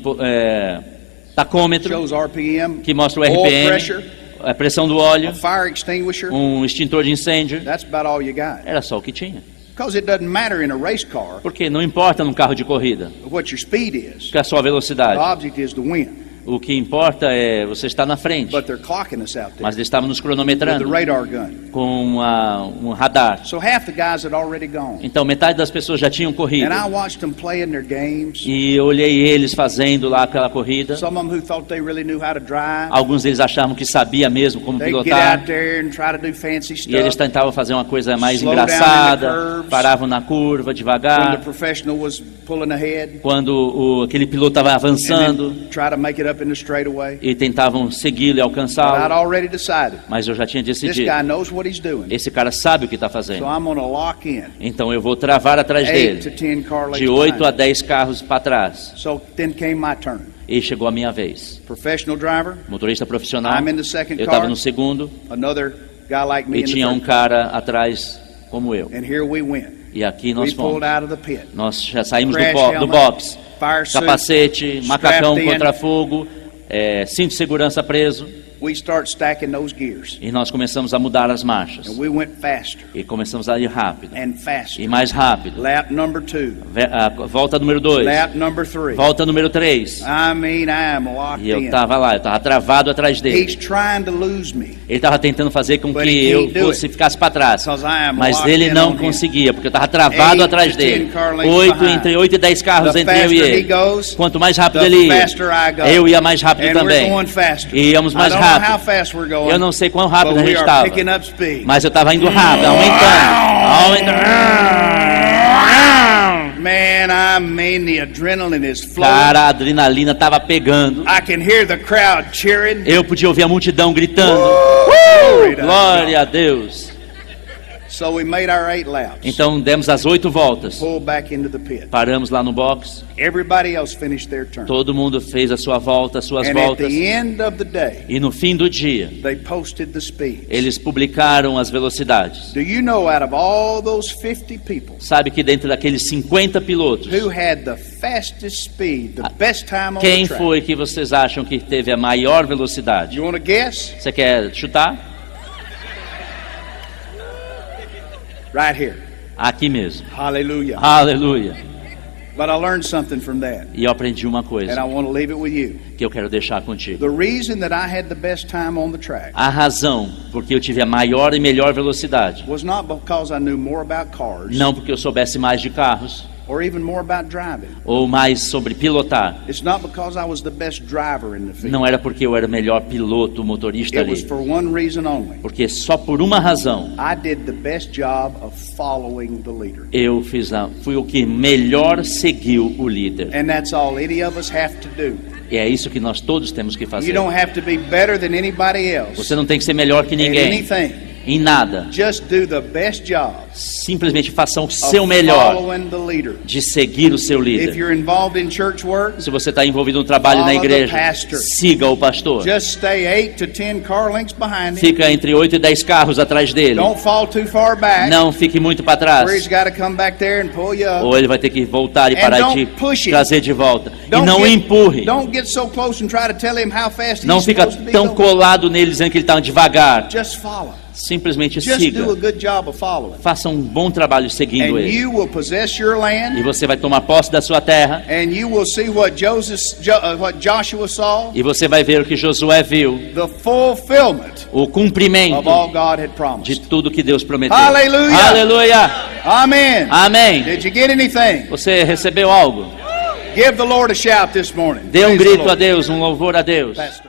tacômetro shows RPM, que mostra o oil RPM, pressure, a pressão do óleo, a fire extinguisher. extintor de incêndio. That's about all you got. Era só o que tinha. Because it doesn't matter in a race car Porque não importa num carro de corrida, what your speed is. que é a sua The velocidade. object is to win. O que importa é você estar na frente. But they're clocking us out there Mas eles estavam nos with the cronometrando radar gun. com um radar. So half the guys had already gone. Então metade das pessoas já tinham corrido. And I watched them playing their games. E eu olhei eles fazendo lá aquela corrida. Some of them who thought they really knew how to drive. Alguns deles achavam que sabia mesmo como They get pilotar. out there and try to do fancy E eles stuff. tentavam fazer uma coisa mais Slow down in the engraçada. curves. Paravam na curva When the devagar. professional was pulling ahead. Quando aquele piloto estava And avançando then try to make it up in the straightaway. e tentavam segui-lo e But I'd alcançá-lo. already decided. Mas eu já tinha This decidido. guy knows what he's doing. Esse cara sabe o que está So fazendo. I'm going to lock in. Então eu vou travar atrás 8 to dele. 10 car lengths De 8 a behind. 10 carros para trás. So then came my turn. E chegou a minha vez. Professional driver. Motorista profissional. I'm in the second Eu estava car. no segundo. Another guy like me E in the tinha um third. cara atrás como eu. And here we went. E aqui We nós pulled fomos. out of the pit. Nós já saímos Crash do helmet, box. Fire suit. Capacete, macacão strapped in. contra fogo, cinto de segurança preso. We start stacking those gears. E nós começamos a mudar as marchas. And we went faster E começamos a ir rápido. and faster. E mais rápido. Lap number 2. A volta número 2. Lap number 3. Volta número 3. I mean, I am locked E eu in. estava lá, eu estava travado atrás He's dele. trying to lose me. Ele estava tentando fazer com But que he eu can't do fosse ficasse para trás. Because I am Mas locked ele in não on him. conseguia, porque eu estava travado 8 atrás to dele. 10 car lengths behind. Entre 8 e 10 carros The entre eu e faster he ele. goes, Quanto mais rápido the ele ia, faster I go. eu ia mais rápido And também. we're going faster. E íamos mais I don't know how rápido. fast we're going, Eu não sei quão rápido but a we gente are estava. picking up speed. Mas eu estava indo rápido, aumentando. Man, I mean, the adrenaline is flowing. Cara, a adrenalina estava pegando. I can hear the crowd cheering. Eu podia ouvir a multidão gritando. Glory to Glória a Deus. So we made our 8 laps. Então demos as 8 voltas. Pulled back into the pit. Paramos lá no box. Everybody else finished their turn. Todo mundo fez a sua volta, as suas And at voltas. the end of the day, E no fim do dia, they posted the speeds. eles publicaram as velocidades. Do you know, out of all those 50 people Sabe que dentro daqueles 50 pilotos, who had the fastest speed, the best time on quem the track? foi que vocês acham que teve a maior velocidade? You want to guess? Você quer chutar? Right here. Aqui mesmo. Hallelujah. Aleluia. But I learned something from that, E eu aprendi uma and I coisa want to leave it with you. que eu quero deixar contigo. The reason that I had the best time on the track A razão porque eu tive a maior e melhor velocidade, was not because I knew more about cars não porque eu soubesse mais de carros or even more about driving. ou mais sobre pilotar. It's not because I was the best driver in the field. Não era porque eu era o melhor piloto, motorista It was ali. for one reason only. Porque só por uma razão I did the best job of following the leader. eu fui o que melhor seguiu o líder. And that's all any of us have to do. E é isso que nós todos temos que You fazer. don't have to be better than anybody else Você não tem que ser melhor que in ninguém anything. em nada. Just do the best job Simplesmente faça o of seu melhor following the leader. de seguir o seu If líder. you're involved in church work, Se você está envolvido no trabalho na follow the igreja, pastor. siga o pastor. just stay 8 to 10 car lengths behind him. Fica entre 8 e 10 carros atrás dele. Don't fall too far back Não fique muito para where he's trás. got to come back there and pull you up. Ou ele vai ter que voltar e And parar don't de push him. trazer de volta. E Don't não get- empurre. Don't get so close and try to tell him how fast Não he's fica supposed to be tão going. colado nele dizendo que ele está devagar. Just follow. Simplesmente Just siga. do a good job of following. Faça um bom trabalho seguindo And ele. you will possess your E land, você vai tomar posse da sua terra. and you will see what what Joshua saw, E você vai ver o que Josué viu. the fulfillment O cumprimento of all God had de promised. tudo que Deus prometeu. Aleluia! Aleluia! Amen. Amém. Did you get anything? Você recebeu algo? Give the Lord a shout this morning. Dê um Praise the grito a Lord. Deus, um louvor a Deus. Pastor.